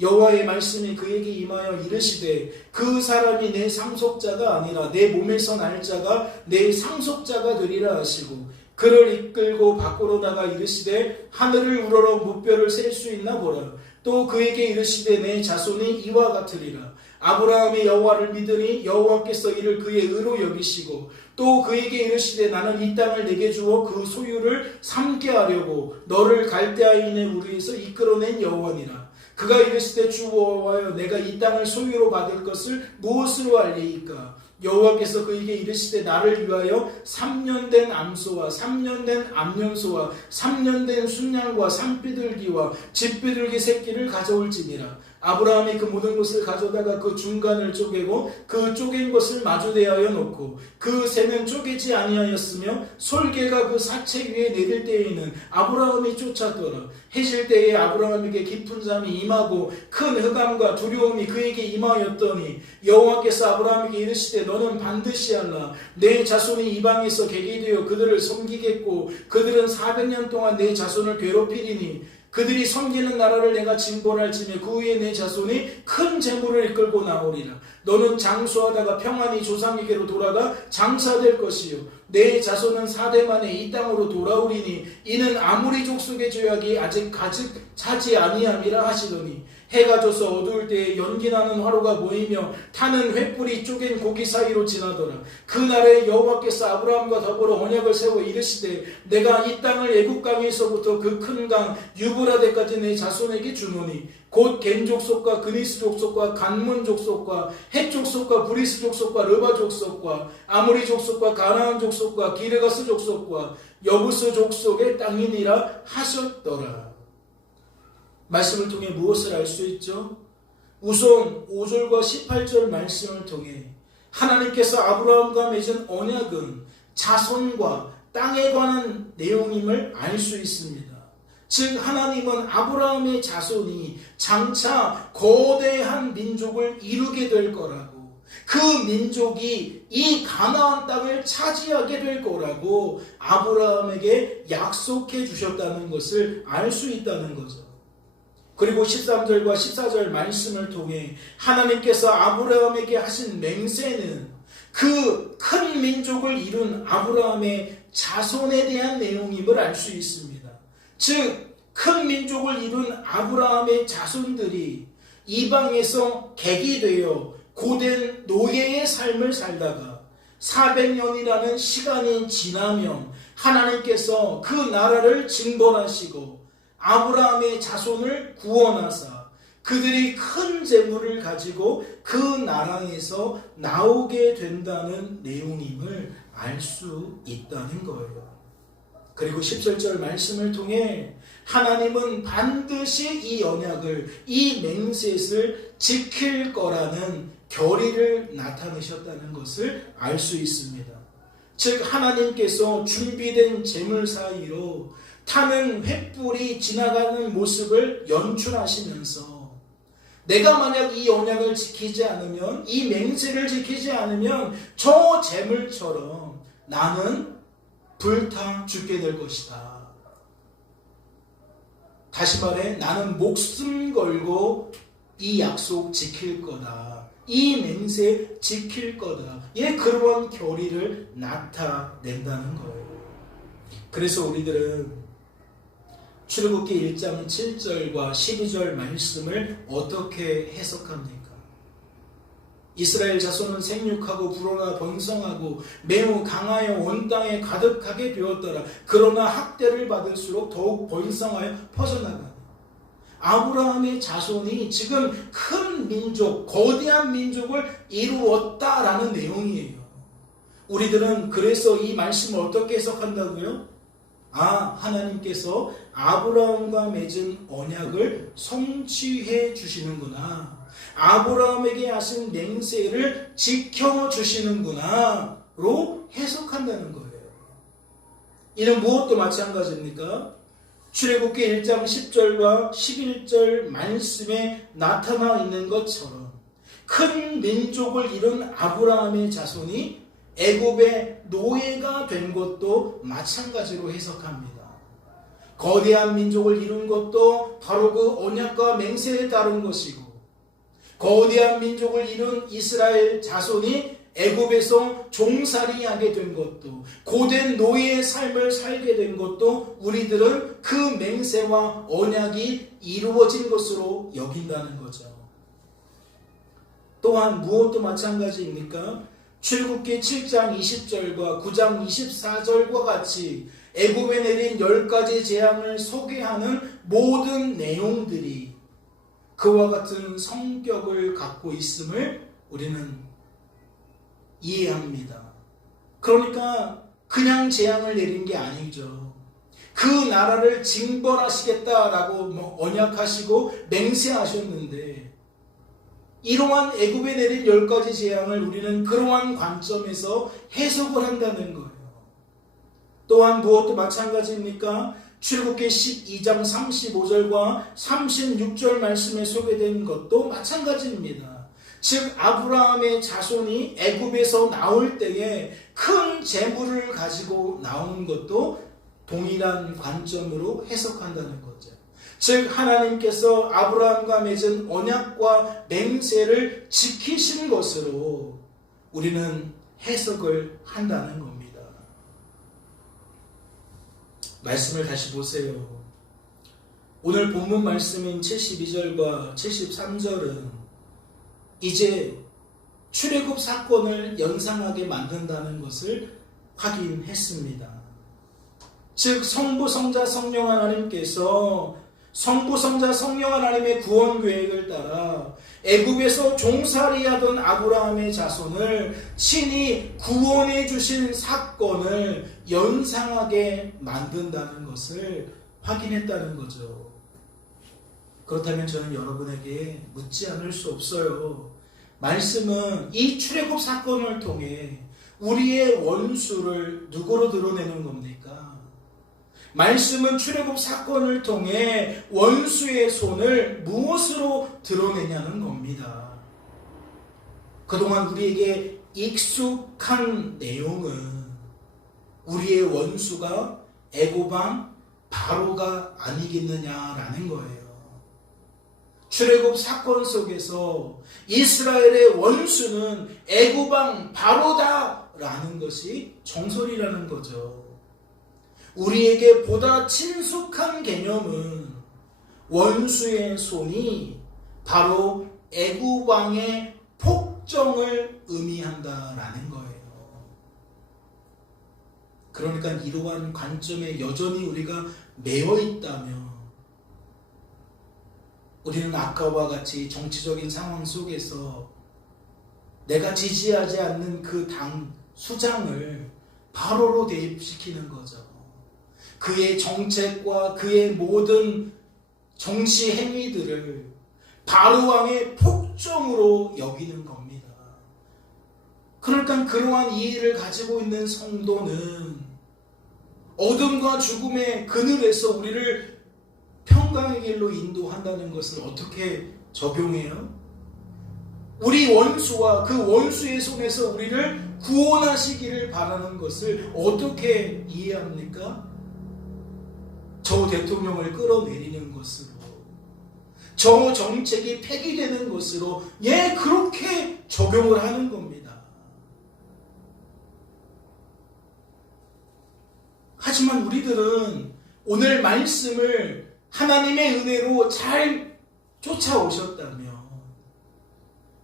여호와의 말씀이 그에게 임하여 이르시되 그 사람이 내 상속자가 아니라 내 몸에서 날 자가 내 상속자가 되리라 하시고 그를 이끌고 밖으로 나가 이르시되 하늘을 우러러 무뼈를 셀 수 있나 보라. 또 그에게 이르시되 내 자손이 이와 같으리라. 아브라함이 여호와를 믿으니 여호와께서 이를 그의 의로 여기시고 또 그에게 이르시되 나는 이 땅을 내게 주어 그 소유를 삼게 하려고 너를 갈대아인의 우리에서 이끌어낸 여호와니라. 그가 이르시되 주 여호와여 내가 이 땅을 소유로 받을 것을 무엇으로 알리이까? 여호와께서 그에게 이르시되 나를 위하여 3년 된 암소와 3년 된 암염소와 3년 된 순양과 산비둘기와 집비둘기 새끼를 가져올지니라. 아브라함이 그 모든 것을 가져다가 그 중간을 쪼개고 그 쪼갠 것을 마주 대하여 놓고 그 새는 쪼개지 아니하였으며 솔개가 그 사체 위에 내릴 때에는 아브라함이 쫓았더라. 해질 때에 아브라함에게 깊은 잠이 임하고 큰 흑암과 두려움이 그에게 임하였더니 여호와께서 아브라함에게 이르시되 너는 반드시 알라. 내 자손이 이방에서 객이 되어 그들을 섬기겠고 그들은 400년 동안 내 자손을 괴롭히리니 그들이 섬기는 나라를 내가 징벌할지며 그 후에 내 자손이 큰 재물을 이끌고 나오리라. 너는 장수하다가 평안히 조상에게로 돌아가 장사될 것이요 내 자손은 4대 만에 이 땅으로 돌아오리니 이는 아무리 족속의 죄악이 아직 가득 차지 아니함이라 하시더니 해가 져서 어두울 때에 연기나는 화로가 모이며 타는 횃불이 쪼갠 고기 사이로 지나더라. 그날에 여호와께서 아브라함과 더불어 언약을 세워 이르시되 내가 이 땅을 애굽 강에서부터 그 큰 강 유브라데까지 내 자손에게 주노니 곧 겐 족속과 그니스 족속과 간문 족속과 헷 족속과 브리스 족속과 르바 족속과 아모리 족속과 가나안 족속과 기르가스 족속과 여부스 족속의 땅이니라 하셨더라. 말씀을 통해 무엇을 알 수 있죠? 우선 5절과 18절 말씀을 통해 하나님께서 아브라함과 맺은 언약은 자손과 땅에 관한 내용임을 알 수 있습니다. 즉 하나님은 아브라함의 자손이 장차 거대한 민족을 이루게 될 거라고, 그 민족이 이 가나안 땅을 차지하게 될 거라고 아브라함에게 약속해 주셨다는 것을 알 수 있다는 거죠. 그리고 13절과 14절 말씀을 통해 하나님께서 아브라함에게 하신 맹세는 그 큰 민족을 이룬 아브라함의 자손에 대한 내용임을 알 수 있습니다. 즉 큰 민족을 이룬 아브라함의 자손들이 이방에서 객이 되어 고된 노예의 삶을 살다가 400년이라는 시간이 지나면 하나님께서 그 나라를 징벌하시고 아브라함의 자손을 구원하사 그들이 큰 재물을 가지고 그 나라에서 나오게 된다는 내용임을 알 수 있다는 거예요. 그리고 17절 말씀을 통해 하나님은 반드시 이 언약을, 이 맹셋을 지킬 거라는 결의를 나타내셨다는 것을 알 수 있습니다. 즉 하나님께서 준비된 재물 사이로 타는 횃불이 지나가는 모습을 연출하시면서 내가 만약 이 언약을 지키지 않으면, 이 맹세를 지키지 않으면 저 재물처럼 나는 불타 죽게 될 것이다. 다시 말해 나는 목숨 걸고 이 약속 지킬 거다. 이 맹세 지킬 거다. 그러한 결의를 나타낸다는 거예요. 그래서 우리들은 출애굽기 1장 7절과 12절 말씀을 어떻게 해석합니까? 이스라엘 자손은 생육하고 불어나 번성하고 매우 강하여 온 땅에 가득하게 되었더라. 그러나 학대를 받을수록 더욱 번성하여 퍼져나가니. 아브라함의 자손이 지금 큰 민족, 거대한 민족을 이루었다라는 내용이에요. 우리들은 그래서 이 말씀을 어떻게 해석한다고요? 하나님께서 아브라함과 맺은 언약을 성취해 주시는구나. 아브라함에게 하신 맹세를 지켜주시는구나 로 해석한다는 거예요. 이는 무엇도 마찬가지입니까? 출애굽기 1장 10절과 11절 말씀에 나타나 있는 것처럼 큰 민족을 이룬 아브라함의 자손이 애굽의 노예가 된 것도 마찬가지로 해석합니다. 거대한 민족을 이룬 것도 바로 그 언약과 맹세에 따른 것이고, 거대한 민족을 이룬 이스라엘 자손이 애굽에서 종살이하게 된 것도, 고된 노예의 삶을 살게 된 것도 우리들은 그 맹세와 언약이 이루어진 것으로 여긴다는 거죠. 또한 무엇도 마찬가지입니까? 출애굽기 7장 20절과 9장 24절과 같이 애굽에 내린 10가지 재앙을 소개하는 모든 내용들이 그와 같은 성격을 갖고 있음을 우리는 이해합니다. 그러니까 그냥 재앙을 내린 게 아니죠. 그 나라를 징벌하시겠다라고 언약하시고 맹세하셨는데, 이러한 애굽에 내린 10가지 재앙을 우리는 그러한 관점에서 해석을 한다는 거예요. 또한 무엇도 마찬가지입니까? 출애굽기 12장 35절과 36절 말씀에 소개된 것도 마찬가지입니다. 즉 아브라함의 자손이 애굽에서 나올 때에 큰 재물을 가지고 나오는 것도 동일한 관점으로 해석한다는 거죠. 즉 하나님께서 아브라함과 맺은 언약과 맹세를 지키신 것으로 우리는 해석을 한다는 겁니다. 말씀을 다시 보세요. 오늘 본문 말씀인 72절과 73절은 이제 출애굽 사건을 연상하게 만든다는 것을 확인했습니다. 즉 성부, 성자, 성령 하나님께서 성부, 성자, 성령 하나님의 구원 계획을 따라 애굽에서 종살이하던 아브라함의 자손을 친히 구원해 주신 사건을 연상하게 만든다는 것을 확인했다는 거죠. 그렇다면 저는 여러분에게 묻지 않을 수 없어요. 말씀은 이 출애굽 사건을 통해 우리의 원수를 누구로 드러내는 겁니까? 말씀은 출애굽 사건을 통해 원수의 손을 무엇으로 드러내냐는 겁니다. 그동안 우리에게 익숙한 내용은 우리의 원수가 애고방 바로가 아니겠느냐라는 거예요. 출애굽 사건 속에서 이스라엘의 원수는 애고방 바로다라는 것이 정설이라는 거죠. 우리에게 보다 친숙한 개념은 원수의 손이 바로 애고방의 폭정을 의미한다라는 거예요. 그러니까 이러한 관점에 여전히 우리가 매여 있다면 우리는 아까와 같이 정치적인 상황 속에서 내가 지지하지 않는 그 당 수장을 바로로 대입시키는 거죠. 그의 정책과 그의 모든 정치 행위들을 바로왕의 폭정으로 여기는 겁니다. 그러니까 그러한 이해를 가지고 있는 성도는 어둠과 죽음의 그늘에서 우리를 평강의 길로 인도한다는 것을 어떻게 적용해요? 우리 원수와 그 원수의 손에서 우리를 구원하시기를 바라는 것을 어떻게 이해합니까? 저 대통령을 끌어내리는 것으로, 저 정책이 폐기되는 것으로 그렇게 적용을 하는 겁니다. 하지만 우리들은 오늘 말씀을 하나님의 은혜로 잘 쫓아오셨다면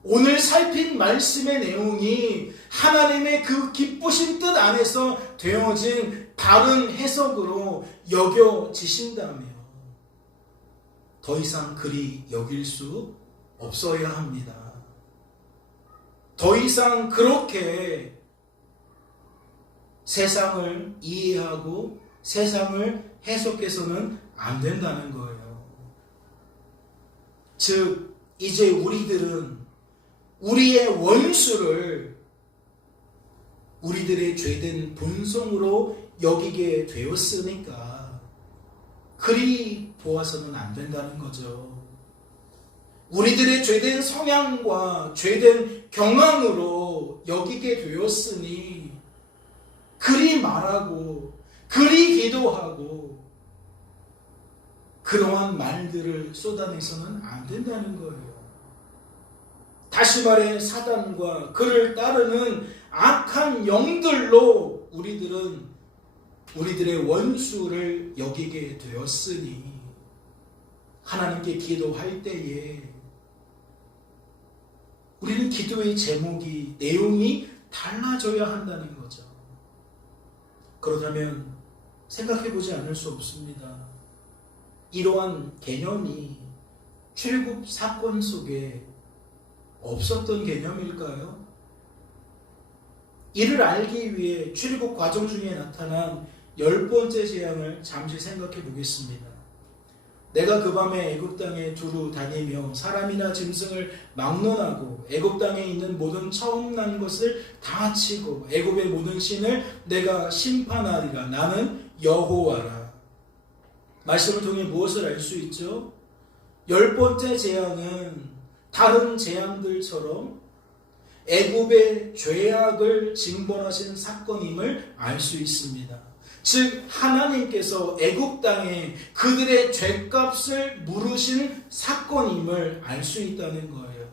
오늘 살핀 말씀의 내용이 하나님의 그 기쁘신 뜻 안에서 되어진 바른 해석으로 여겨지신다면 더 이상 그리 여길 수 없어야 합니다. 더 이상 그렇게 세상을 이해하고 세상을 해석해서는 안 된다는 거예요. 즉 이제 우리들은 우리의 원수를 우리들의 죄된 본성으로 여기게 되었으니까 그리 보아서는 안 된다는 거죠. 우리들의 죄된 성향과 죄된 경향으로 여기게 되었으니 그리 말하고 그리 기도하고 그러한 말들을 쏟아내서는 안 된다는 거예요. 다시 말해 사단과 그를 따르는 악한 영들로 우리들은 우리들의 원수를 여기게 되었으니 하나님께 기도할 때에 우리는 기도의 제목이 내용이 달라져야 한다는 거죠. 그렇다면 생각해보지 않을 수 없습니다. 이러한 개념이 출애굽 사건 속에 없었던 개념일까요? 이를 알기 위해 출애굽 과정 중에 나타난 10번째 재앙을 잠시 생각해 보겠습니다. 내가 그 밤에 애굽 땅에 두루 다니며 사람이나 짐승을 막론하고 애굽 땅에 있는 모든 처음 난 것을 다 치고 애굽의 모든 신을 내가 심판하리라. 나는 여호와라. 말씀을 통해 무엇을 알 수 있죠? 10번째 재앙은 다른 재앙들처럼 애굽의 죄악을 징벌하신 사건임을 알 수 있습니다. 즉 하나님께서 애굽 땅에 그들의 죄값을 물으신 사건임을 알 수 있다는 거예요.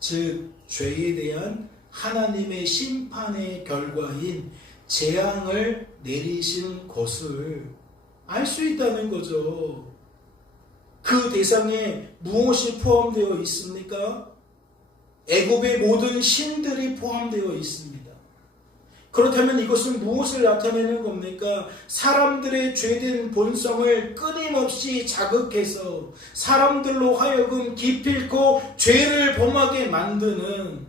즉 죄에 대한 하나님의 심판의 결과인 재앙을 내리신 것을 알 수 있다는 거죠. 그 대상에 무엇이 포함되어 있습니까? 애굽의 모든 신들이 포함되어 있습니다. 그렇다면 이것은 무엇을 나타내는 겁니까? 사람들의 죄된 본성을 끊임없이 자극해서 사람들로 하여금 기필코 죄를 범하게 만드는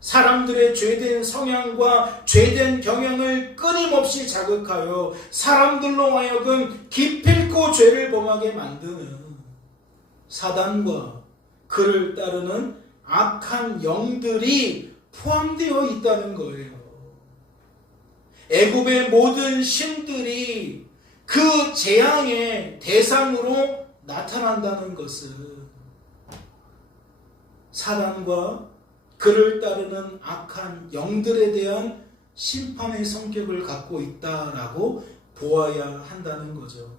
사람들의 죄된 성향과 죄된 경향을 끊임없이 끊임없이 자극하여 사람들로 하여금 기필코 죄를 범하게 만드는 사단과 그를 따르는 악한 영들이 포함되어 있다는 거예요. 애굽의 모든 신들이 그 재앙의 대상으로 나타난다는 것은 사단과 그를 따르는 악한 영들에 대한 심판의 성격을 갖고 있다라고 보아야 한다는 거죠.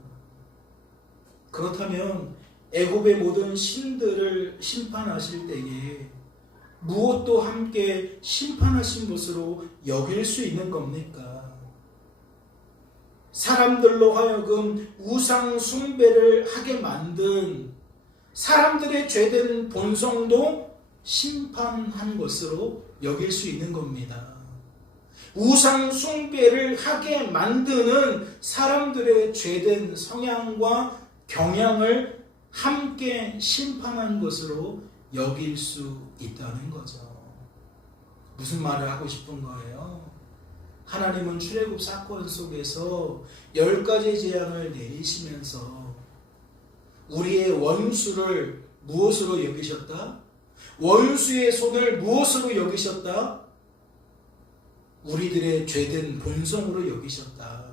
그렇다면 애굽의 모든 신들을 심판하실 때에 무엇도 함께 심판하신 것으로 여길 수 있는 겁니까? 사람들로 하여금 우상 숭배를 하게 만든 사람들의 죄된 본성도 심판한 것으로 여길 수 있는 겁니다. 우상 숭배를 하게 만드는 사람들의 죄된 성향과 경향을 함께 심판한 것으로 여길 수 있다는 거죠. 무슨 말을 하고 싶은 거예요? 하나님은 출애굽 사건 속에서 10가지 재앙을 내리시면서 우리의 원수를 무엇으로 여기셨다? 원수의 손을 무엇으로 여기셨다? 우리들의 죄된 본성으로 여기셨다.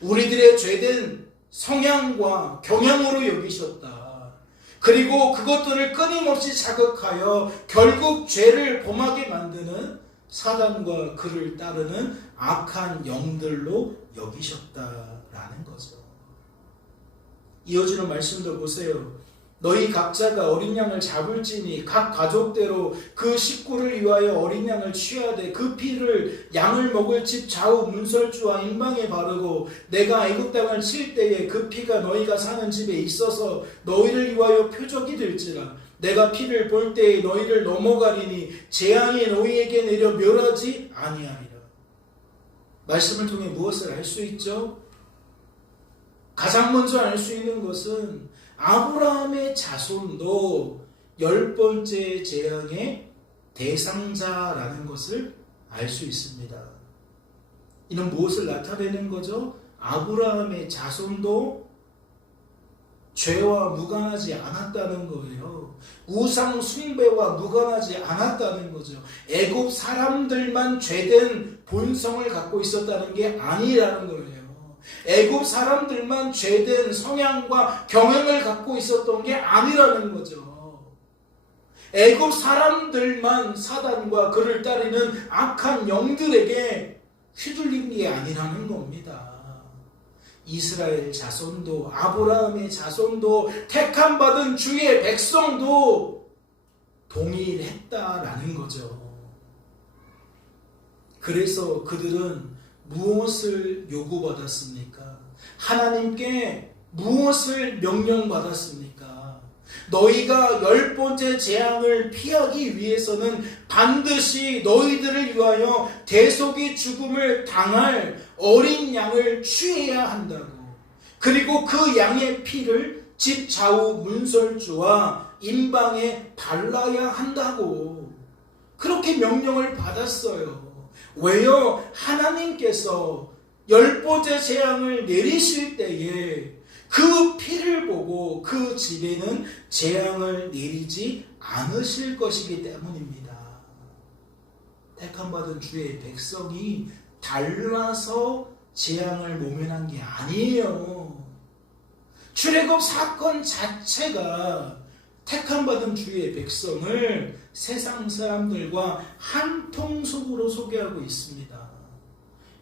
우리들의 죄된 성향과 경향으로 여기셨다. 그리고 그것들을 끊임없이 자극하여 결국 죄를 범하게 만드는 사단과 그를 따르는 악한 영들로 여기셨다라는 거죠. 이어지는 말씀도 보세요. 너희 각자가 어린 양을 잡을지니 각 가족대로 그 식구를 위하여 어린 양을 취하되 그 피를 양을 먹을 집 좌우 문설주와 임방에 바르고 내가 애굽 땅을 칠 때에 그 피가 너희가 사는 집에 있어서 너희를 위하여 표적이 될지라. 내가 피를 볼 때에 너희를 넘어가리니 재앙이 너희에게 내려 멸하지 아니하리라. 말씀을 통해 무엇을 알 수 있죠? 가장 먼저 알 수 있는 것은 아브라함의 자손도 10번째 재앙의 대상자라는 것을 알 수 있습니다. 이는 무엇을 나타내는 거죠? 아브라함의 자손도 죄와 무관하지 않았다는 거예요. 우상 숭배와 무관하지 않았다는 거죠. 애굽 사람들만 죄된 본성을 갖고 있었다는 게 아니라는 거예요. 애굽 사람들만 죄된 성향과 경향을 갖고 있었던 게 아니라는 거죠. 애굽 사람들만 사단과 그를 따르는 악한 영들에게 휘둘린 게 아니라는 겁니다. 이스라엘 자손도 아브라함의 자손도 택함받은 주의 백성도 동일했다라는 거죠. 그래서 그들은 무엇을 요구받았습니까? 하나님께 무엇을 명령받았습니까? 너희가 10번째 재앙을 피하기 위해서는 반드시 너희들을 위하여 대속의 죽음을 당할 어린 양을 취해야 한다고. 그리고 그 양의 피를 집 좌우 문설주와 임방에 발라야 한다고. 그렇게 명령을 받았어요. 왜요? 하나님께서 10번째 재앙을 내리실 때에 그 피를 보고 그 집에는 재앙을 내리지 않으실 것이기 때문입니다. 택함받은 주의 백성이 달라서 재앙을 모면한 게 아니에요. 출애굽 사건 자체가 택함받은 주의 백성을 세상 사람들과 한 통속으로 소개하고 있습니다.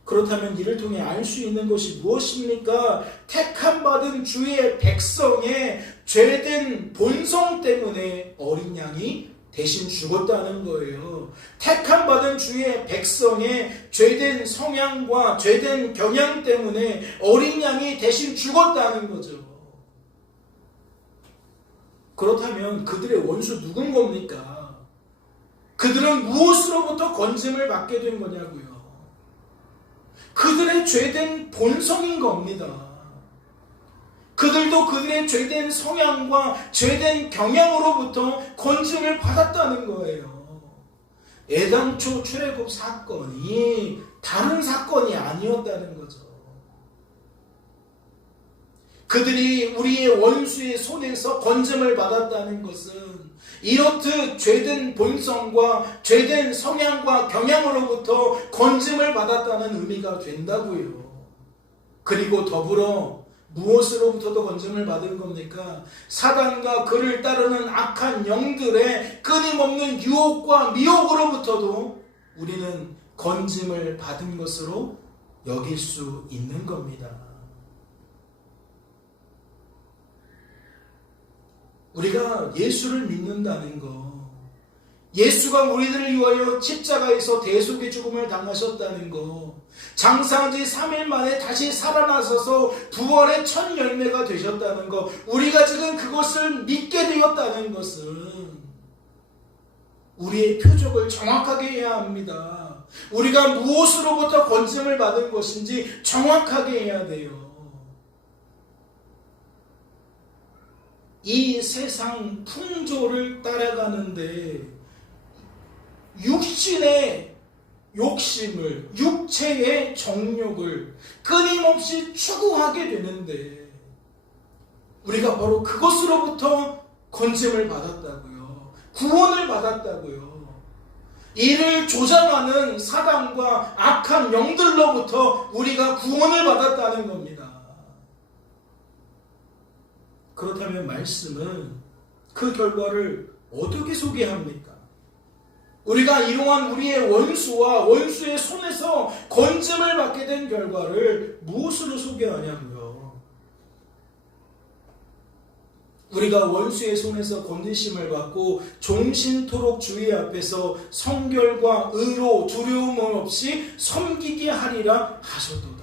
그렇다면 이를 통해 알 수 있는 것이 무엇입니까? 택함받은 주의 백성의 죄된 본성 때문에 어린 양이 대신 죽었다는 거예요. 택함받은 주의 백성의 죄된 성향과 죄된 경향 때문에 어린 양이 대신 죽었다는 거죠. 그렇다면 그들의 원수 누군 겁니까? 그들은 무엇으로부터 건짐을 받게 된 거냐고요. 그들의 죄된 본성인 겁니다. 그들도 그들의 죄된 성향과 죄된 경향으로부터 건짐을 받았다는 거예요. 애당초 출애굽 사건이 다른 사건이 아니었다는 거죠. 그들이 우리의 원수의 손에서 건짐을 받았다는 것은 이렇듯 죄된 본성과 죄된 성향과 경향으로부터 건짐을 받았다는 의미가 된다고요. 그리고 더불어 무엇으로부터도 건짐을 받은 겁니까? 사단과 그를 따르는 악한 영들의 끊임없는 유혹과 미혹으로부터도 우리는 건짐을 받은 것으로 여길 수 있는 겁니다. 우리가 예수를 믿는다는 것, 예수가 우리들을 위하여 십자가에서 대속의 죽음을 당하셨다는 것, 장사한 지 3일 만에 다시 살아나셔서 부활의 첫 열매가 되셨다는 것, 우리가 지금 그것을 믿게 되었다는 것은 우리의 표적을 정확하게 해야 합니다. 우리가 무엇으로부터 건짐을 받은 것인지 정확하게 해야 돼요. 이 세상 풍조를 따라가는데 육신의 욕심을, 육체의 정욕을 끊임없이 추구하게 되는데 우리가 바로 그것으로부터 건짐을 받았다고요. 구원을 받았다고요. 이를 조장하는 사단과 악한 영들로부터 우리가 구원을 받았다는 겁니다. 그렇다면 말씀은 그 결과를 어떻게 소개합니까? 우리가 이러한 우리의 원수와 원수의 손에서 건짐을 받게 된 결과를 무엇으로 소개하냐고요? 우리가 원수의 손에서 건지심을 받고 종신토록 주의 앞에서 성결과 의로 두려움 없이 섬기게 하리라 하셨도다.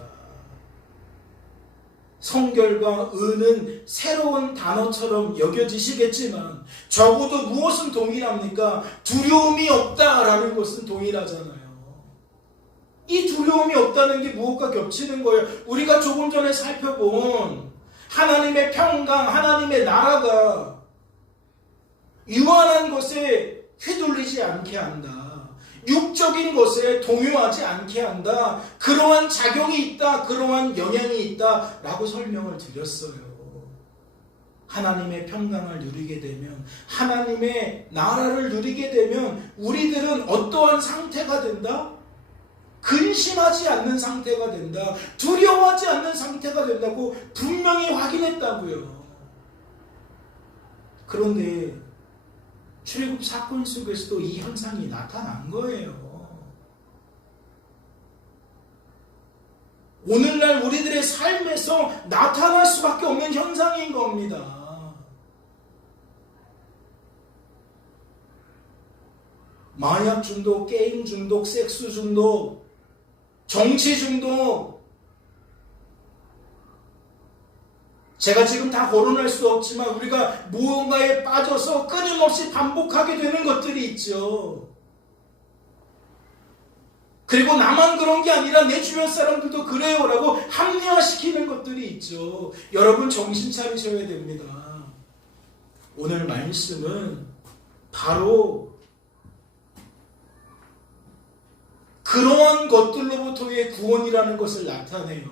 성결과 의는 새로운 단어처럼 여겨지시겠지만 적어도 무엇은 동일합니까? 두려움이 없다라는 것은 동일하잖아요. 이 두려움이 없다는 게 무엇과 겹치는 거예요? 우리가 조금 전에 살펴본 하나님의 평강, 하나님의 나라가 유한한 것에 휘둘리지 않게 한다. 육적인 것에 동요하지 않게 한다. 그러한 작용이 있다. 그러한 영향이 있다. 라고 설명을 드렸어요. 하나님의 평강을 누리게 되면, 하나님의 나라를 누리게 되면 우리들은 어떠한 상태가 된다? 근심하지 않는 상태가 된다. 두려워하지 않는 상태가 된다고 분명히 확인했다고요. 그런데 출애굽 사건 속에서도 이 현상이 나타난 거예요. 오늘날 우리들의 삶에서 나타날 수밖에 없는 현상인 겁니다. 마약 중독, 게임 중독, 섹스 중독, 정치 중독. 제가 지금 다 거론할 수 없지만 우리가 무언가에 빠져서 끊임없이 반복하게 되는 것들이 있죠. 그리고 나만 그런 게 아니라 내 주변 사람들도 그래요 라고 합리화시키는 것들이 있죠. 여러분 정신 차리셔야 됩니다. 오늘 말씀은 바로 그러한 것들로부터의 구원이라는 것을 나타내요.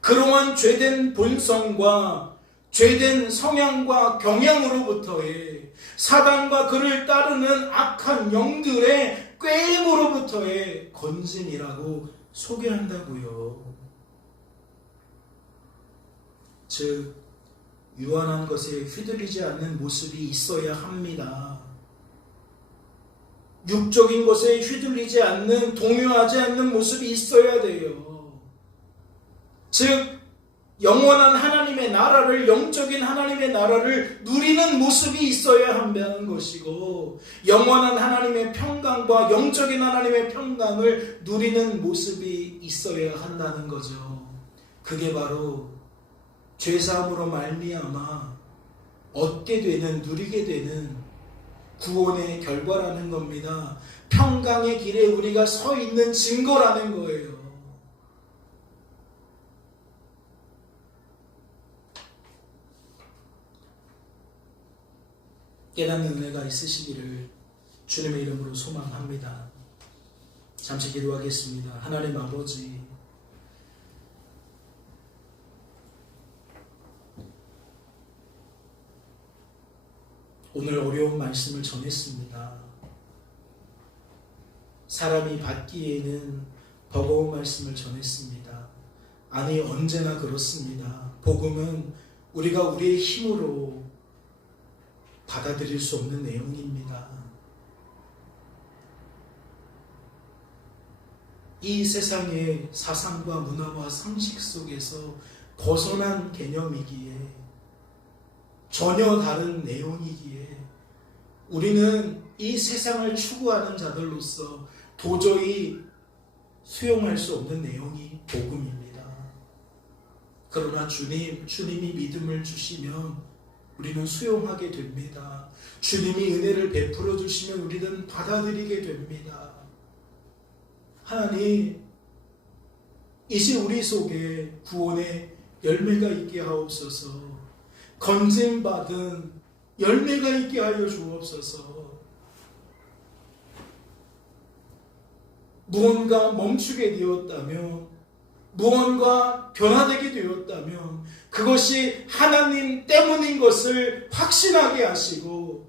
그러한 죄된 본성과 죄된 성향과 경향으로부터의 사단과 그를 따르는 악한 영들의 꾀임으로부터의 건짐이라고 소개한다고요. 즉 유한한 것에 휘둘리지 않는 모습이 있어야 합니다. 육적인 것에 휘둘리지 않는, 동요하지 않는 모습이 있어야 돼요. 즉 영원한 하나님의 나라를, 영적인 하나님의 나라를 누리는 모습이 있어야 한다는 것이고, 영원한 하나님의 평강과 영적인 하나님의 평강을 누리는 모습이 있어야 한다는 거죠. 그게 바로 죄사함으로 말미암아 얻게 되는, 누리게 되는 구원의 결과라는 겁니다. 평강의 길에 우리가 서 있는 증거라는 거예요. 깨닫는 은혜가 있으시기를 주님의 이름으로 소망합니다. 잠시 기도하겠습니다. 하나님 아버지, 오늘 어려운 말씀을 전했습니다. 사람이 받기에는 버거운 말씀을 전했습니다. 아니, 언제나 그렇습니다. 복음은 우리가 우리의 힘으로 받아들일 수 없는 내용입니다. 이 세상의 사상과 문화와 상식 속에서 벗어난 개념이기에, 전혀 다른 내용이기에 우리는 이 세상을 추구하는 자들로서 도저히 수용할 수 없는 내용이 복음입니다. 그러나 주님이 믿음을 주시면 우리는 수용하게 됩니다. 주님이 은혜를 베풀어 주시면 우리는 받아들이게 됩니다. 하나님, 이제 우리 속에 구원의 열매가 있게 하옵소서. 건짐받은 열매가 있게 하여 주옵소서. 무언가 멈추게 되었다면, 무언가 변화되게 되었다면 그것이 하나님 때문인 것을 확신하게 하시고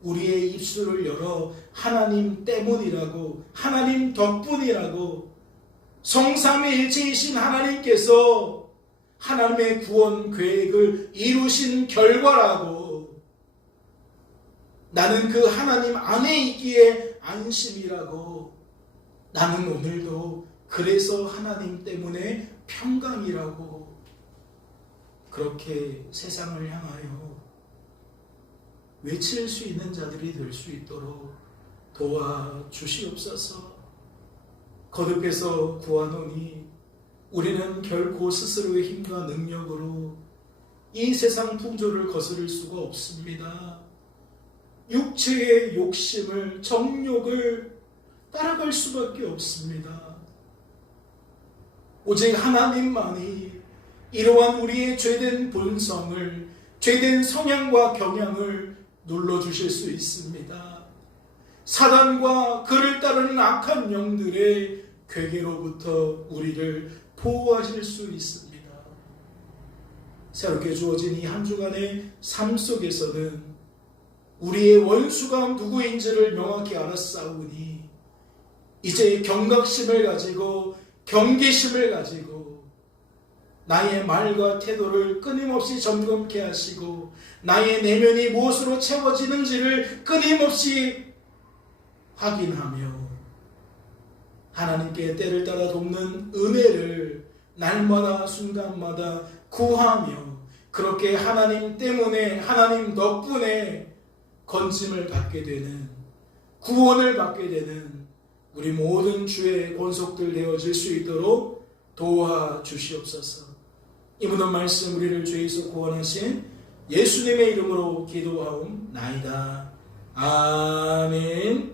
우리의 입술을 열어 하나님 때문이라고, 하나님 덕분이라고, 성삼위일체이신 하나님께서 하나님의 구원 계획을 이루신 결과라고, 나는 그 하나님 안에 있기에 안심이라고, 나는 오늘도 그래서 하나님 때문에 평강이라고, 그렇게 세상을 향하여 외칠 수 있는 자들이 될 수 있도록 도와주시옵소서. 거듭해서 구하노니 우리는 결코 스스로의 힘과 능력으로 이 세상 풍조를 거스를 수가 없습니다. 육체의 욕심을, 정욕을 따라갈 수밖에 없습니다. 오직 하나님만이 이러한 우리의 죄된 본성을, 죄된 성향과 경향을 눌러주실 수 있습니다. 사단과 그를 따르는 악한 영들의 괴계로부터 우리를 보호하실 수 있습니다. 새롭게 주어진 이 한 주간의 삶 속에서는 우리의 원수가 누구인지를 명확히 알았사오니 이제 경각심을 가지고, 경계심을 가지고 나의 말과 태도를 끊임없이 점검케 하시고 나의 내면이 무엇으로 채워지는지를 끊임없이 확인하며 하나님께 때를 따라 돕는 은혜를 날마다 순간마다 구하며, 그렇게 하나님 때문에, 하나님 덕분에 건짐을 받게 되는, 구원을 받게 되는 우리 모든 주의 권속들 되어질 수 있도록 도와주시옵소서. 이 모든 말씀 우리를 죄에서 구원하신 예수님의 이름으로 기도하옵나이다. 아멘.